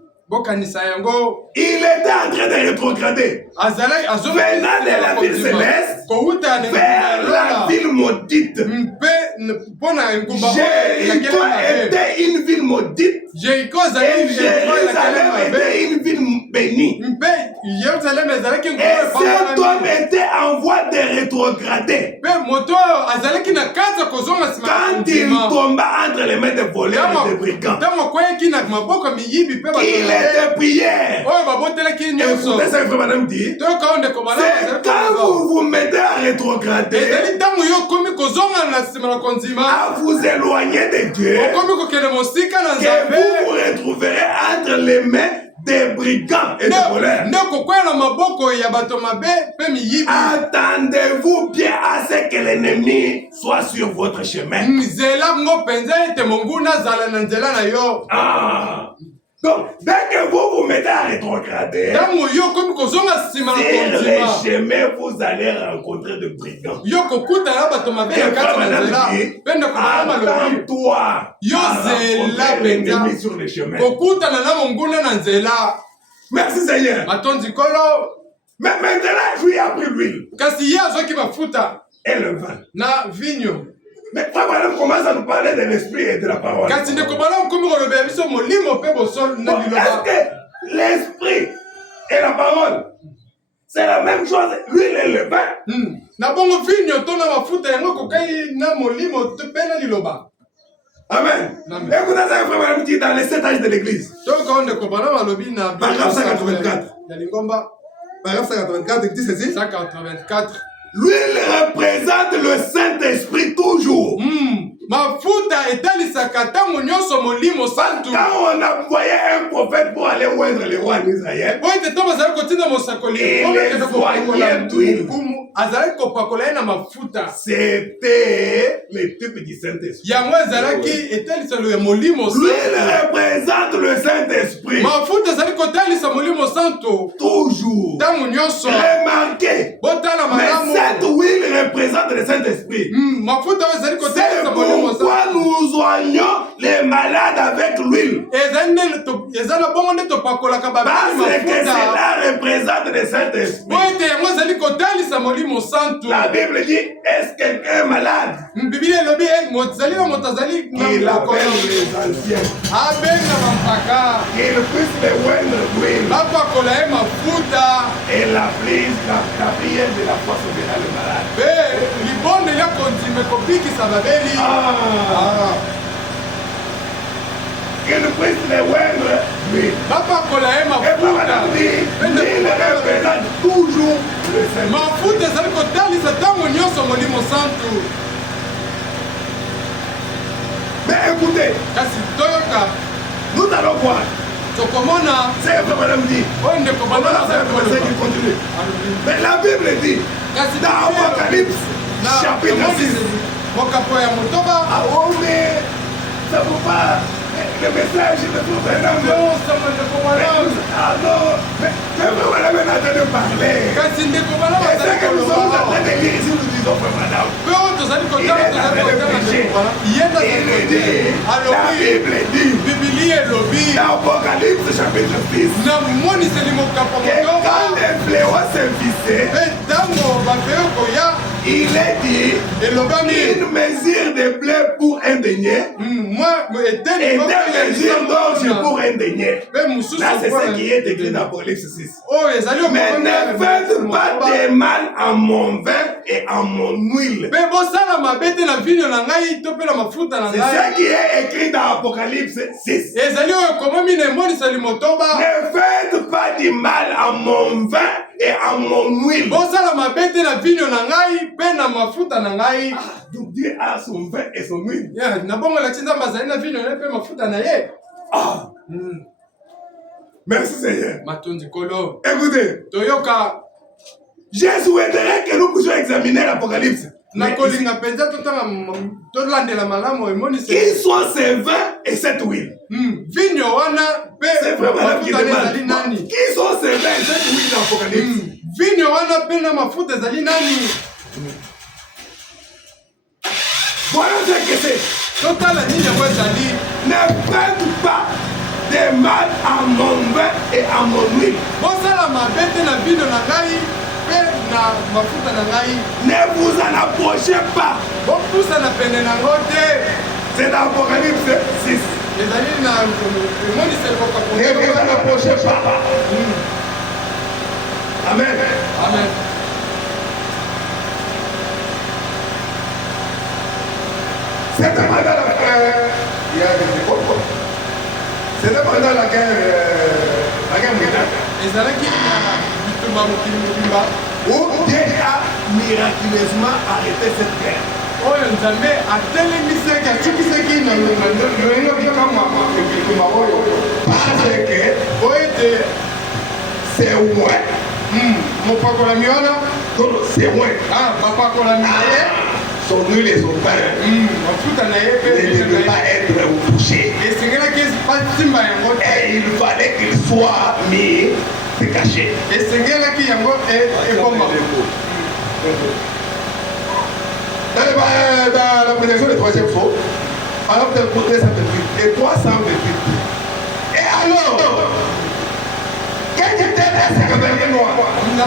Il était en train de rétrograder. Venant de la ville céleste vers la ville maudite. Jéricho était une ville maudite. Et Jérusalem était une ville bénie. Et cet homme était en voie de rétrograder. Quand il tomba entre les mains des voleurs et des brigands. Il était prière. Écoutez ça que Madame dit. C'est quand vous vous mettez à rétrograder, à vous éloigner de Dieu, que vous vous retrouverez entre les mains des brigands et des voleurs. Attendez-vous bien à ce que l'ennemi soit sur votre chemin. Donc, dès que vous vous mettez à rétrograder, sur les chemins, vous allez rencontrer de brigands. Attends-toi à rencontrer l'ennemi sur les chemins. Merci Seigneur. Mais maintenant, lui a pris l'huile et le vin. Mais Frère Madame commence à nous parler de l'esprit et de la parole. Est-ce que l'esprit et la parole, c'est la même chose, l'huile et le vin? Amen. Écoutez ça, Frère Madame dit dans les 7 âges de l'église. Paragraphe 184. Paragraphe 184, il dit ceci. 184. L'huile représente le Saint-Esprit toujours. Mafuta etalisaka tango nyonso molimo santu. Quand on a envoyé un prophète pour aller oindre le roi d'Israël, il les soignait d'huile. C'était le type du Saint-Esprit. L'huile représente le Saint-Esprit. Toujours. Remarquez. Mais cette huile représente le Saint-Esprit. C'est pourquoi nous soignons les malades avec l'huile. Parce que cela représente le Saint-Esprit. La Bible dit, est-ce quelqu'un est malade? Il appelle les anciens. Qu'ils puissent les oindre d'huile. Et la prière de la foi sauvera le malade. Qu'ils puissent les oindre d'huile. Et madame dit, l'huile représente toujours le Saint-Esprit. Mais écoutez, nous allons voir. C'est vrai, madame dit. Mais la Bible dit, dans Apocalypse, chapitre 6, mais ça ne vaut pas. Le message de tout un homme. Non, ça me ne peut pas. Ah non, mais vous m'avez entendu parler. Et c'est que nous sommes en train de lire ici, nous disons, madame. Il est en train de prêcher. Il dit, la Bible dit, dans Apocalypse chapitre 6, que quand les fléaux s'invissaient, il est dit, une mesure de blé pour un denier, et deux mesures d'orge pour un denier. Là, c'est ce qui est écrit dans Apocalypse 6. Mais ne faites pas de mal à mon vin et à mon huile. C'est ce qui est écrit dans Apocalypse 6. Ne faites pas du mal à mon vin et à mon huile. Donc Dieu a son vin et son huile. Merci Seigneur. Écoutez, je souhaiterais que nous puissions examiner l'Apocalypse. Qui sont ces vins et cette huile? C'est vraiment la qui demande. Qui sont ces vins et cette huile dans l'Apocalypse? Voilà ce que c'est. Ne faites pas de mal à mon vin et à mon huile. Ne vous en approchez pas. C'est dans Apocalypse 6. Ne vous en approchez pas. Amen. Amen. C'était pendant la guerre mondiale. Où Dieu a miraculeusement arrêté cette guerre. Parce que c'est moi. C'est moi. Son huile et son pain ne devaient pas être touchés. Et il fallait qu'il soit mis de cachet. Dans la prédication du troisième faux, alors que le côté 128 et 328. Et alors, quel était ce cavalier noir? Ne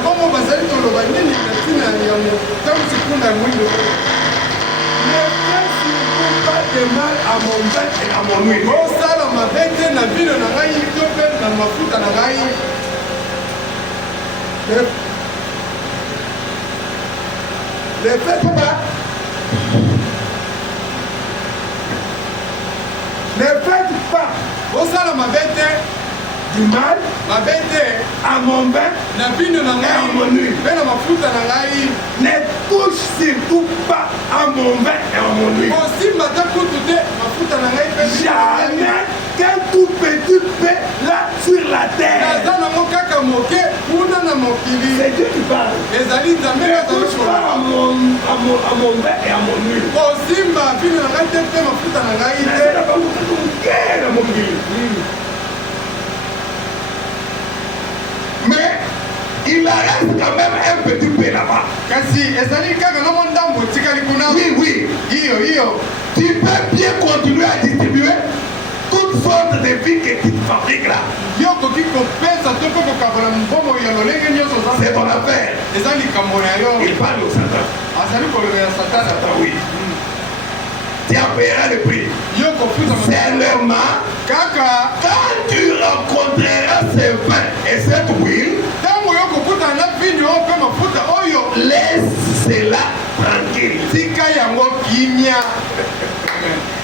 faites surtout pas de mal à mon vin et à mon huile. Ne faites pas. Ne faites pas. Du mal à mon vin et à mon huile. Ne touche surtout touche pas à mon vin et à mon huile. Jamais qu'un tout petit peu là sur la terre. C'est Dieu qui parle. Ne touche pas à mon vin et à mon huile. Mais il reste quand même un petit peu là-bas. Oui. Tu peux bien continuer à distribuer toutes sortes de vies que tu fabriques là. C'est ton affaire. Il parle au Satan. Satan, oui. Tu en paieras le prix. Seulement, quand tu rencontreras ces vins et cette huile, laisse cela tranquille.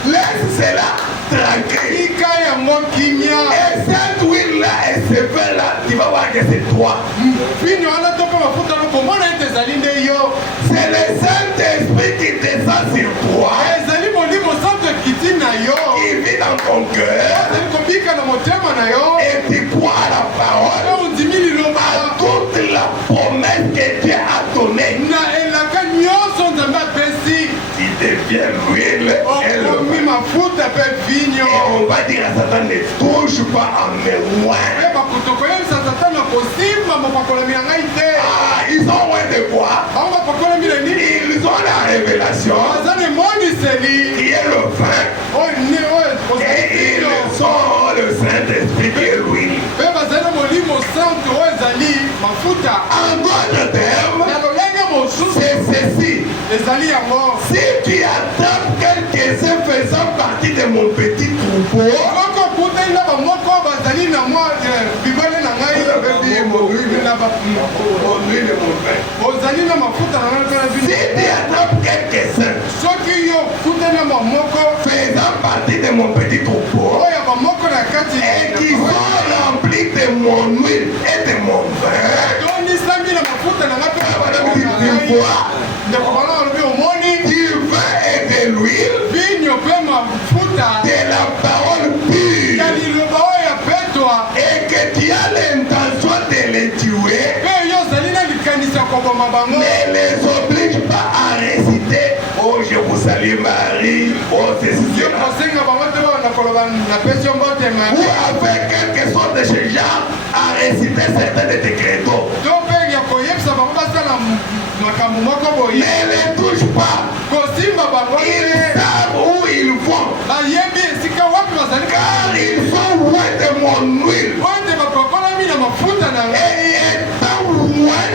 Laisse cela tranquille. Et cette huile-là et ce vin-là, tu vas voir que c'est toi. C'est le Saint-Esprit qui descend sur toi. Qui vit dans ton cœur. Et tu crois la parole. À toute la promesse que Dieu a donnée. Qui devient l'huile et le vin. Et on va dire à Satan, ne touche pas à mes loin. Ils ont loin de quoi? Ils ont la révélation qui est le vin. Et ils sont le Saint-Esprit qui est l'huile. En d'autres termes, c'est ceci. Si tu attrapes quelques-uns faisant partie de mon petit troupeau, si tu attrapes quelques-uns faisant partie de mon petit troupeau et qui sont remplis de mon huile et de mon vin, du vin et de l'huile, de la parole pure, et que tu as l'intention de les tuer, ne les oblige pas à réciter oh je vous salue Marie, oh ceci cela, ou avec quelque chose de ce genre à réciter certains de tes credos. Ne les touche pas. Ils savent où ils vont, car ils sont loin de mon huile. Et étant loin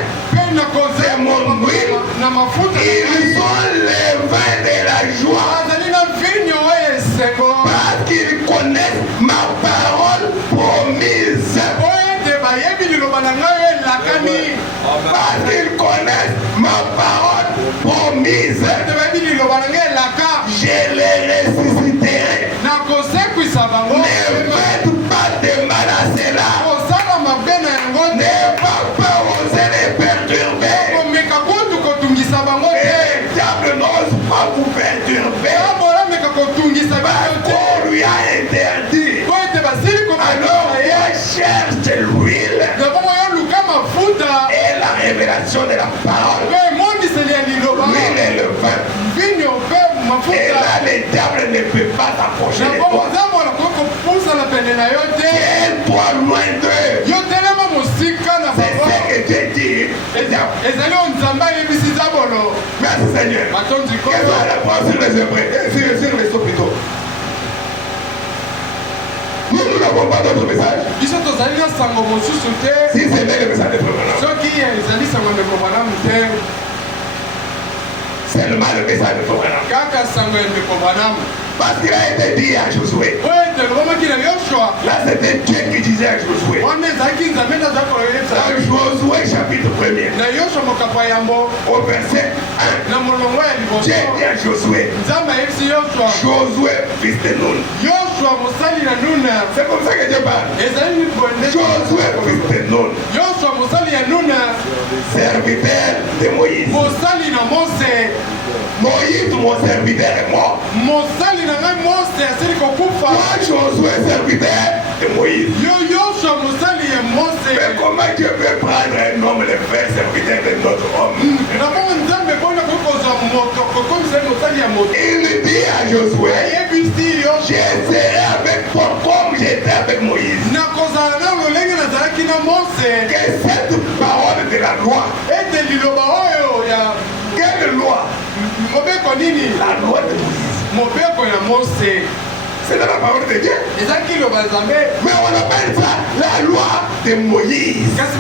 de mon huile, ils sont les vins de la joie, parce qu'ils connaissent ma parole promise. Parce qu'ils connaissent ma parole promise, je les ressusciterai. Ne faites pas de mal à cela. Ne va pas oser les perturber. Et le diable n'ose pas vous perturber, parce qu'on lui a interdit. Alors on cherche l'huile et la révélation de la parole, l'huile et le vin. Et là le diable ne peut pas t'approcher de toi. Tiens-toi loin d'eux. C'est ce que Dieu dit. Merci Seigneur. Quelle est la réponse sur les Hébreux, sur les sauts plutôt? Nous n'avons pas d'autre message. Si c'est le message de Frère Branham, seulement le message de Frère Branham. Parce qu'il a été dit à Josué. Là c'était Dieu qui disait à Josué. Dans Josué chapitre 1er, au verset 1, Dieu dit à Josué, Josué fils de Nun, C'est comme ça que Dieu parle. Josué, fils de Nun, serviteur de Moïse. Moïse, mon serviteur, est mort. Toi, Josué, serviteur de Moïse. Mais comment Dieu peut prendre un homme et le faire serviteur de notre homme? Il dit à Josué, je serai avec toi comme j'étais avec Moïse. Que cette parole de la loi. Quelle loi? La loi de Moïse. C'est dans la parole de Dieu. Mais on appelle ça la loi de Moïse. C'est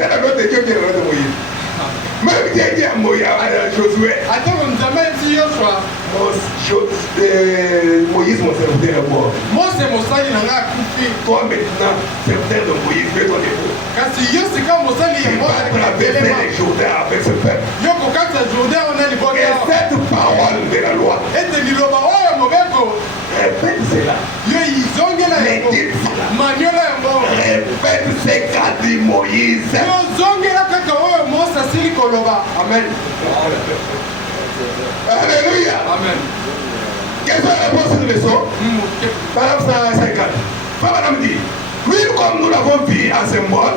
dans la loi de Dieu qui est la loi de Moïse. Même Dieu dit à Josué, Moïse, mon serviteur, est mort. Toi maintenant, serviteur de Moïse, fais ton époux. Il va traverser les Jourdains avec ce peuple. Et cette parole de la loi, répète cela. Médite cela. Répète ce qu'a dit Moïse. Amen. Alléluia. Amen. Quelle est la réponse de la leçon? Paragraphe 150. Madame dit, l'huile comme nous l'avons vu en symbole.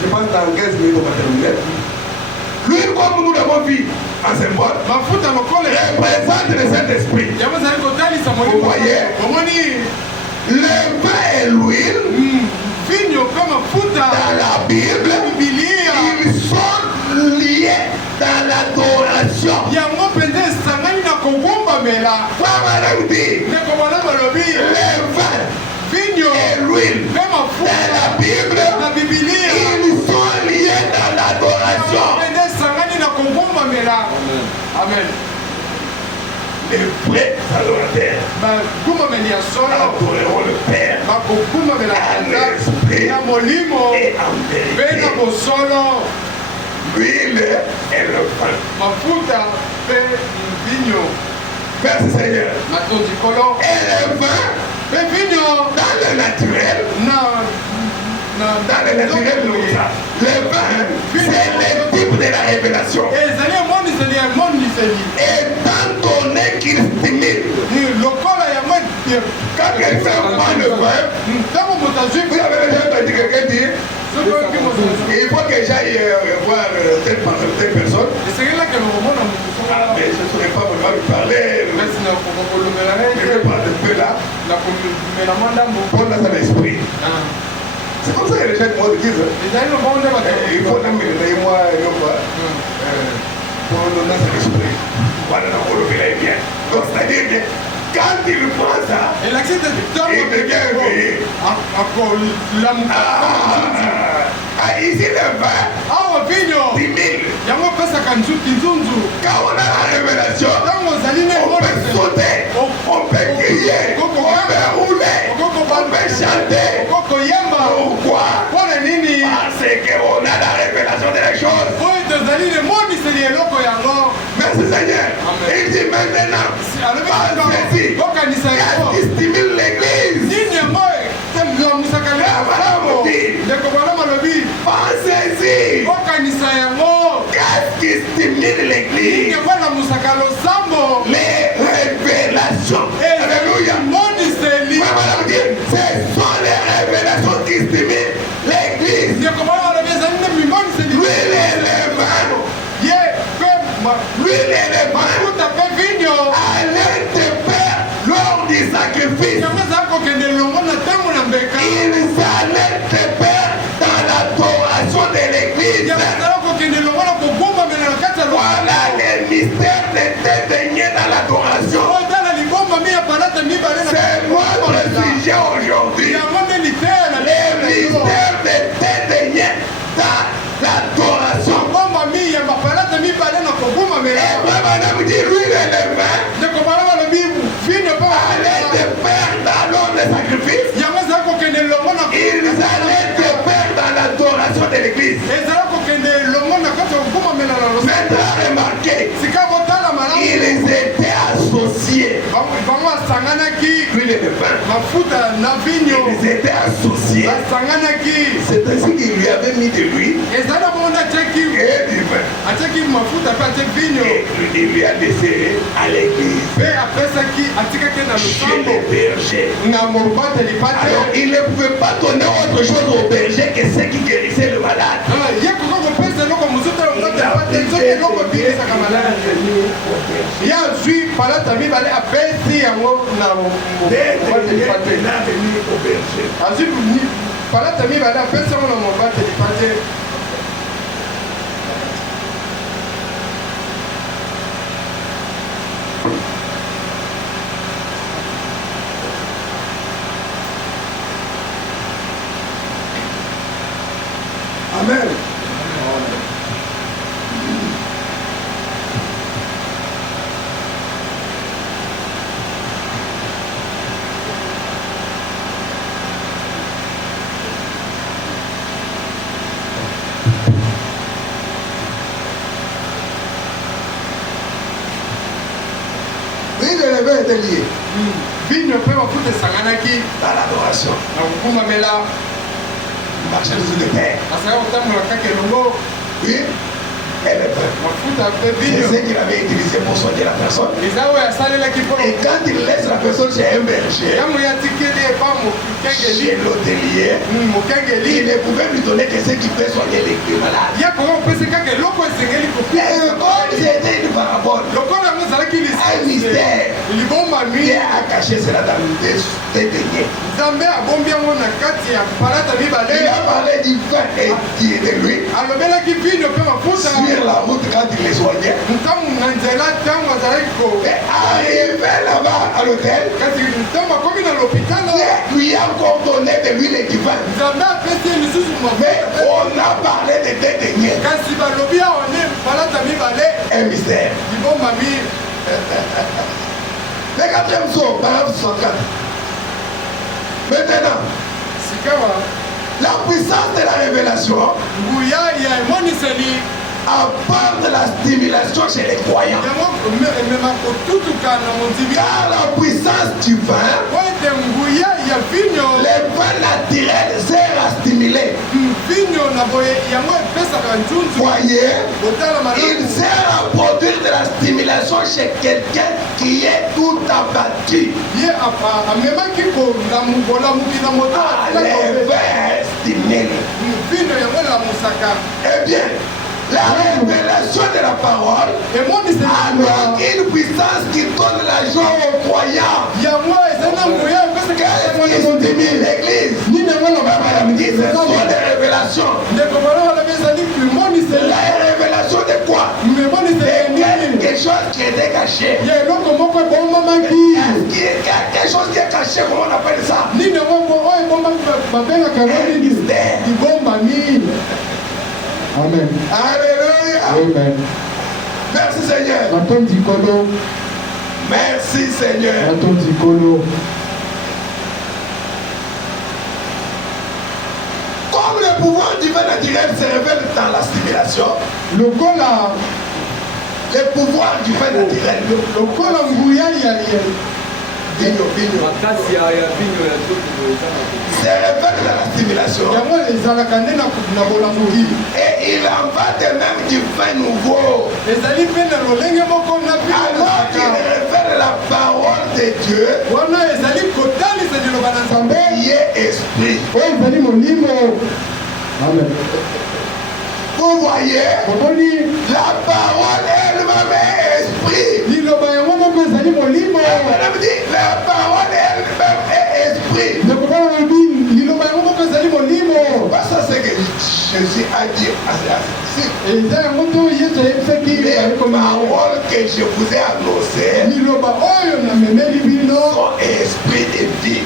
Je pense dans 15 minutes on va terminer. L'huile comme nous l'avons vu en symbole représente le Saint-Esprit. Vous voyez, le vin et l'huile dans la Bible, ils sont liés dans l'adoration. Madame dit, le vin et l'huile dans la Bible, ils sont liés dans l'adoration. Amen. Les vrais adorateurs adoreront le Père en esprit et en vérité. L'huile et le pain. Merci Seigneur. Et le vin dans le naturel. Dans le naturel, le vin, c'est le type de la révélation. Étant donné qu'il stimule, quand quelqu'un prend le vin, vous avez déjà entendu quelqu'un dire, il faut que j'aille voir telle personne. Mais je ne saurais pas vraiment lui parler. Je vais prendre un peu là. Prendre dans son esprit. C'est comme ça que les gens de disent. Il faut l'amener moi et moi. Pour nous donner son esprit. Voilà, on le verra bien. Donc, c'est-à-dire que quand il prend ça, il devient éveillé. Ici, le vin, 10 000. Quand on a la révélation, on peut sauter, on peut crier, on peut rouler, on peut chanter. Pourquoi? Parce qu'on a la révélation de la chose. Merci Seigneur. Il dit maintenant, pensez-y. Qu'est-ce qui stimule l'église? Pensez-y. Qu'est-ce qui stimule l'église? Les révélations. Alléluia. Ce sont les révélations qui stimulent l'église. L'huile et les vins. L'huile et les vins allaient de pair lors du sacrifice. Ils allaient de pair dans l'adoration de l'église. Voilà les mystères de dédaigner dans l'adoration. C'est notre sujet aujourd'hui. Les mystères de dédaigner dans l'adoration. Et madame dit l'huile et le vin allaient de pair dans l'ordre de sacrifice. Ils allaient de pair dans l'adoration de l'église. Maintenant remarquez, il Ils étaient associés. C'est ainsi qu'il lui avait mis de l'huile et du vin. Et il lui a laissé à l'église. Chez les bergers. Alors il ne pouvait pas donner autre chose aux bergers que ceux qui guérissaient le malade. Amen. Oui, le levain était lié. Dans l'adoration. Marcher sur le terre. Oui. Et le vin. C'est ce qu'il avait utilisé pour soigner la personne. Et quand il laisse la personne chez un berger, chez l'hôtelier, il ne pouvait lui donner que ce qui peut soigner les malades. Et comme c'était une parabole, un mystère, Dieu a caché cela dans des deniers. Il a parlé du vin et de lui. Sur la route quand il les soignait. Et arrivé là-bas à l'hôtel, lui a encore donné de l'huile et du vin. Mais on a parlé de deux deniers. Un mystère. Le quatrième psaume, paragraphe 64. Maintenant, la puissance de la révélation apporte la stimulation chez les croyants. Car la puissance du vin, les vins naturels sert à stimuler. Voyez, il sert à produire de la stimulation chez quelqu'un qui est tout abattu. Les vins stimulent. Eh bien, la révélation de la parole a une puissance qui donne la joie aux croyants. Qu'est-ce qui stimule l'église? Ce sont des révélations. La révélation de quoi? Quelque chose qui était caché. Quelque chose qui est caché, comment on appelle ça? Un mystère. Amen. Alléluia. Amen. Merci Seigneur. Merci Seigneur. Comme le pouvoir divin naturel se révèle dans la stimulation, le pouvoir divin naturel se révèle dans la stimulation. Et il en va de même du vin nouveau. Alors qu'il révèle la parole de Dieu, qui est esprit. Amen. Vous voyez, la parole elle-même est esprit. La parole elle-même est esprit. Ça c'est que Jésus a dit à ses disciples. Les paroles que je vous ai annoncées sont esprit et vie.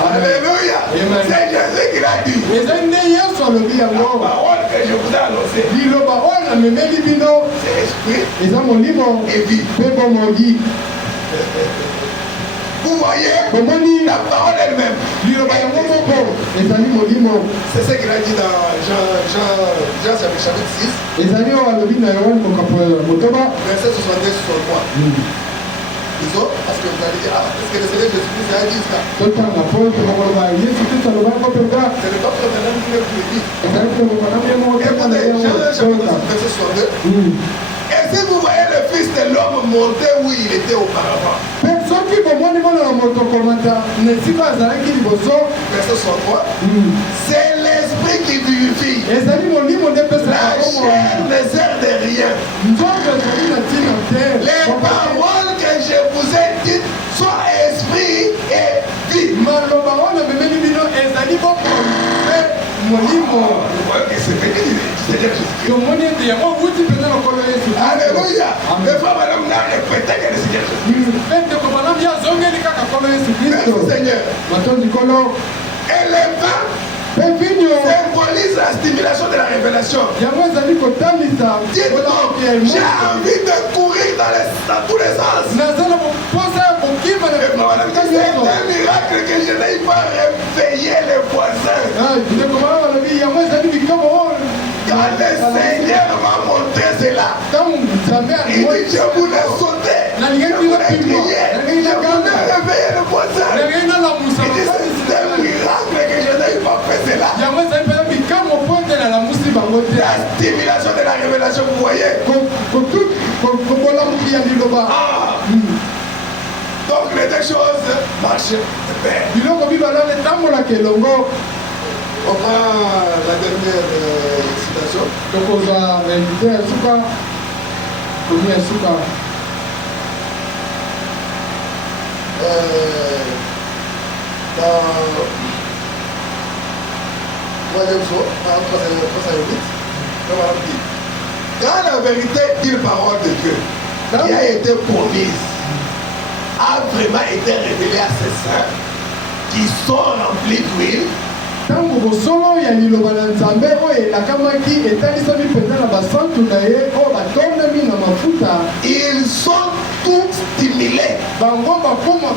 Alléluia. C'est Jésus qui l'a dit. La parole que je vous ai annoncée, c'est esprit et vie. Vous voyez, la parole elle-même. C'est ce qu'il a dit dans Jean chapitre 6. Verset 62-63. Parce que vous allez dire, ah, est-ce que le Seigneur Jésus-Christ a dit ça? C'est le peuple maintenant qui le dit. Écoutez, Jean chapitre 6, verset 62. Et si vous voyez le Fils de l'homme monter où il était auparavant. Verset 63. C'est l'esprit qui vivifie. La chair ne sert de rien. Les paroles que je vous ai dites sont esprit et vie. Alléluia. Les femmes madame n'a répété que le Seigneur Jésus. Seigneur. Et les vins symbolise la stimulation de la révélation. Dites-moi, j'ai envie de courir dans tous les sens. C'est un miracle que je n'aille pas réveiller les voisins. Quand le Seigneur m'a montré cela, il dit, je voulais sauter, je voulais crier, je voulais réveiller les voisins. Il dit, c'est un miracle que je n'aille pas fait cela. La stimulation de la révélation, vous voyez. Donc les deux choses marchent de pair. On prend la dernière citation. Troisième chose, par 308, quand la vérité d'une parole de Dieu qui a été promise a vraiment été révélée à ses saints qui sont remplis d'huile, tango bosolo ya liloba na nzambe oyo elakamaki etalisami mpenza na basantu na ye oyo batondami na mafuta, ils sont tous stimulés. bango bakoma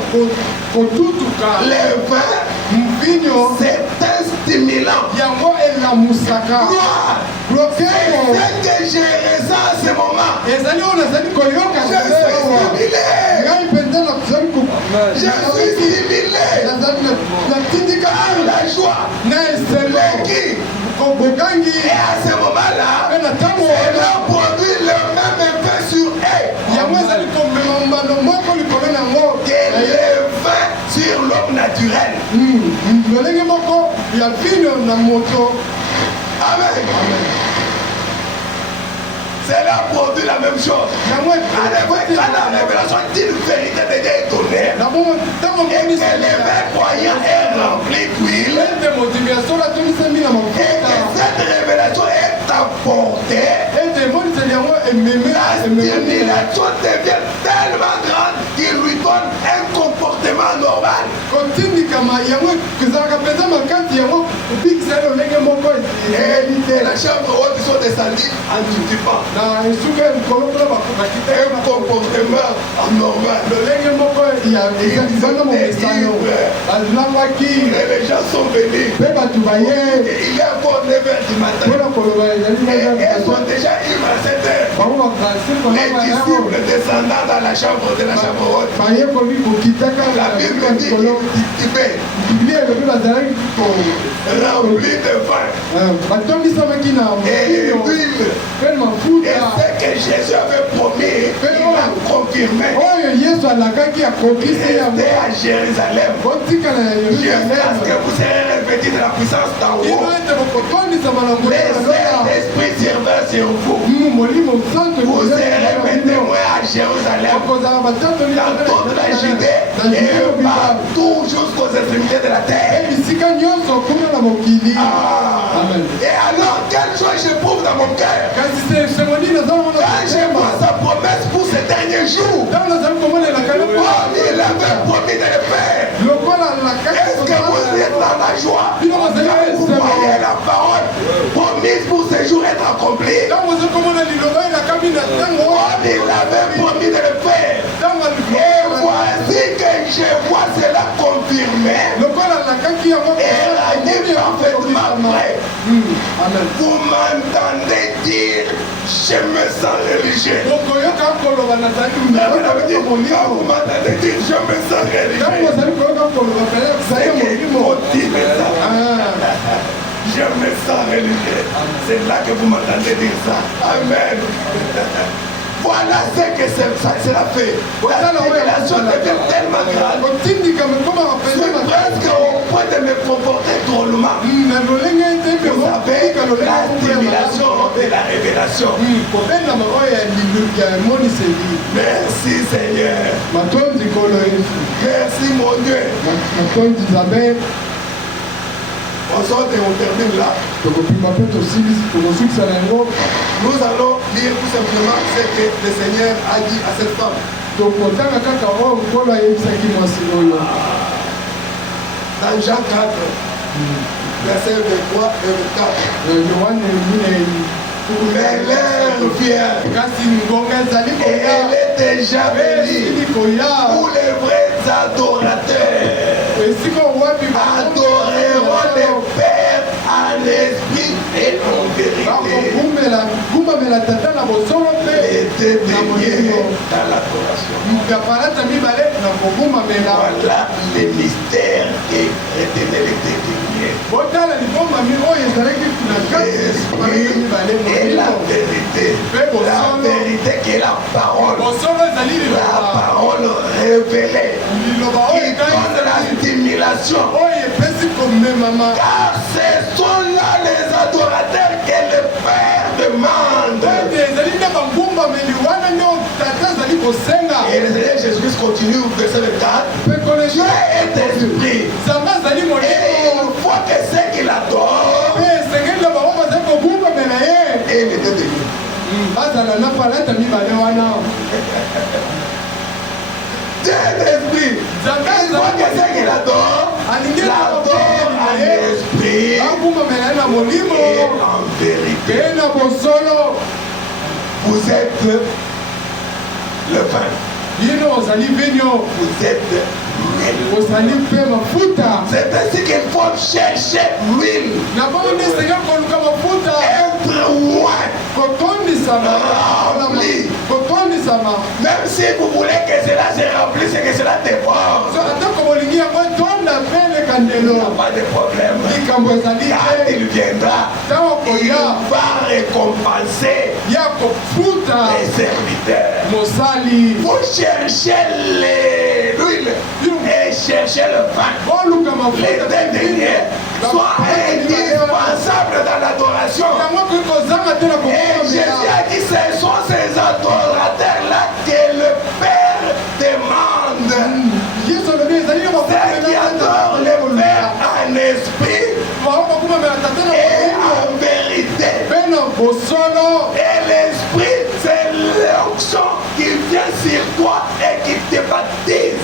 kotutuka. Le vin, mvinyo, c'est un stimulant. yango elamusaka. C'est ce que je ressens à ce moment. ezali oyo nazali koyoka. Je suis stimulé. ngai mpenza nazali Je suis stimulé. natindika la joie. na esele bokangi. Et à ce moment-là, cela produit le même effet sur eux yango ezali komema mbano moko likolo nango que le vin sur l'homme naturel. lolenge moko ya vino na moto. Amen. Cela produit la même chose. Quand la révélation d'une vérité de Dieu est donnée, et que le vin croyant est rempli d'huile, et que cette révélation est apportée, la stimulation devient tellement grande qu'il lui donne un comportement normal. Et la chambre haute, ils sont descendus en titubant. Un comportement anormal. Et les gens sont venus. Et il est encore 9h du matin. Et ils sont déjà eu à 7h. Les disciples descendant dans la chambre de la chambre haute. La Bible dit qu'ils titubaient. Rempli de vin. Et d'huile. Et ce que Jésus avait promis, il a confirmé. Restez à Jérusalem. Jusqu'à ce que vous serez revêtis de la puissance d'en haut. L'Esprit survient sur vous. Vous serez mes témoins à Jérusalem, dans toute la Judée et partout jusqu'aux extrémités de la terre. Et alors, quelle joie j'éprouve dans mon cœur quand je vois sa promesse pour ces derniers jours. Oh, il avait promis de le faire. Est-ce que vous êtes dans la joie quand vous voyez la parole promise pour ces jours être accomplie? Oh, il avait promis de le faire. Et voici que je vois cela confirmé et régner parfaitement vrai. Amen. Vous m'entendez dire, je me sens religieux. Quand vous m'entendez dire, je me sens religieux. C'est qu'il motive ça. Je me sens religieux. C'est là que vous m'entendez dire ça. Amen. Voilà ce que cela fait. La révélation devient tellement grande. Je suis presque au point de me comporter drôlement. Vous savez, la stimulation de la révélation. Merci Seigneur. Merci mon Dieu. On termine là. Nous allons lire tout simplement ce que le Seigneur a dit à cette femme. Dans Jean 4, verset 23 et 24. Mais l'heure vient et elle est déjà venue où les vrais adorateurs adoreront le Père en esprit et en vérité. Les deux derniers dans l'adoration. Voilà les mystères qui retenaient les deux derniers. Et la vérité. La vérité qui est la parole. La parole révélée. Qui donne la stimulation. Car ce sont là les adorateurs que le Père demande. Et le Seigneur Jésus-Christ continue au verset 24. Dieu est esprit. Et il faut que ceux qui l'adorent et les deux démons. Dieu est esprit. Il faut que ceux qui l'adorent en esprit et en vérité. Vous êtes le vin. Vous êtes c'est ainsi qu'il faut chercher l'huile. Être loin. Rempli. Même si vous voulez que cela se remplisse et que cela dévore. Il n'y a pas de problème. Quand il viendra, il va récompenser les serviteurs. Vous cherchez l'huile et cherchez le vin. Les deux derniers sont indispensables dans l'adoration. Et Jésus a dit, ce sont ces adorateurs-là que le Père demande. Ceux qui adorent le Père en esprit et en vérité. Et l'esprit, c'est l'onction qui vient sur toi et qui te baptise.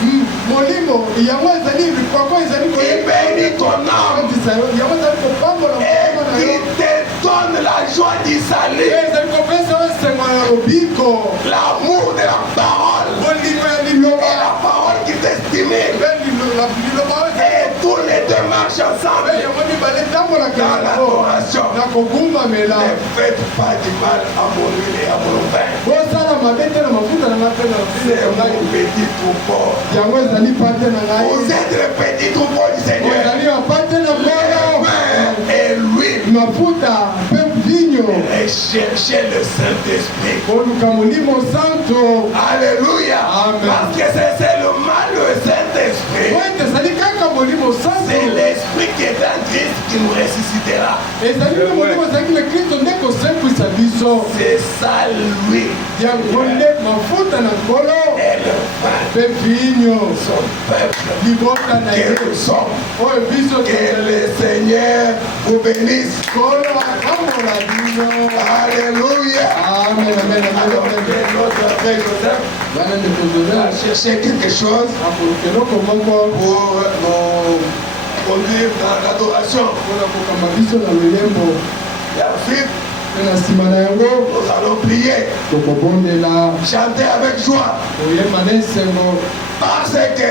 Qui bénit ton âme et qui te donne la joie du salut. L'amour de la parole et la parole qui t'estimule. Et tous les deux marchent ensemble dans l'adoration. Ne faites pas du mal à mon huile et à mon vin. C'est mon petit troupeau. Vous êtes le petit troupeau du Seigneur. Et l'huile. Et cherchez le Saint-Esprit. Alléluia. Parce que c'est seulement le Saint-Esprit. C'est l'Esprit qui est en Christ qui nous ressuscitera. C'est ça l'huile. Et le pain. Son peuple. Que nous sommes. Que le Seigneur vous bénisse. Alléluia. Amen. Alors, notre frère Joseph va chercher quelque chose pour nous conduire dans l'adoration. Et ensuite, Nous allons prier. Chanter avec joie. Parce que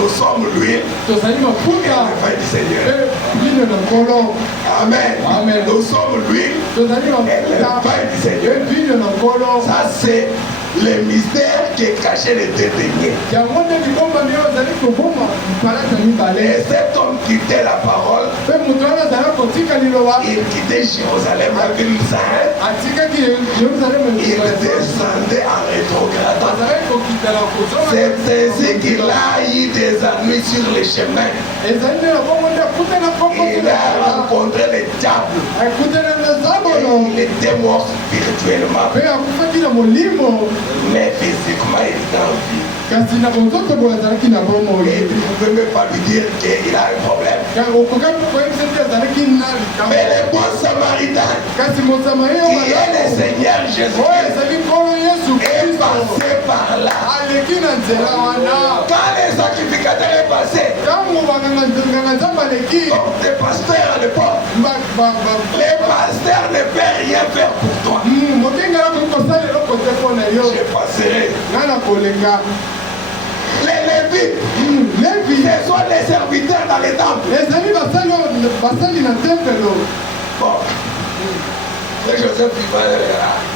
nous sommes l'huile et le vin du Seigneur. Amen. Nous sommes l'huile et le vin du Seigneur. Ça, c'est le mystère qui est caché les deux derniers. Et cet homme quittait la parole. Il quittait Jérusalem, la ville sainte. Il descendait en rétrogradant. C'est ainsi qu'il a eu des ennuis sur les chemins. Il a rencontré les diables. Et il était mort spirituellement. Mais physiquement, il est en vie. Et tu ne peux même pas lui dire qu'il a un problème. Mais le bon samaritain, qui est le Seigneur Jésus, est passé par là. Quand les sacrificateurs est passé, comme des pasteurs à l'époque, les pasteurs ne peuvent rien faire pour toi. Je passerai. Les Lévites, ce sont les serviteurs dans les temples. Bon. Le Joseph qui va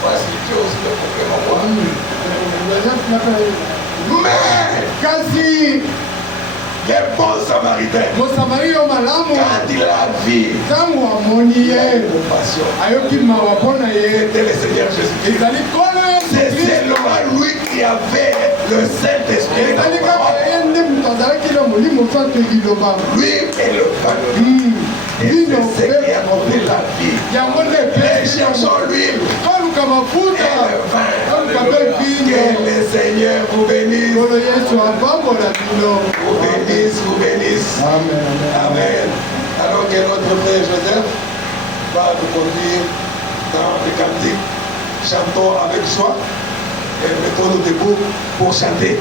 voici Dieu aussi le problème. Mais le bon samaritain, quand il a vu compassion, c'était le Seigneur Jésus. C'est seulement lui qui avait le Saint-Esprit. Lui est le pain. Et c'est ce qui a donné la vie. Et cherchons l'huile et le vin. Que le Seigneur vous bénisse. Vous bénisse. Amen. Alors que notre frère Joseph va nous conduire dans les cantiques. Chantons avec joie et mettons-nous debout pour chanter.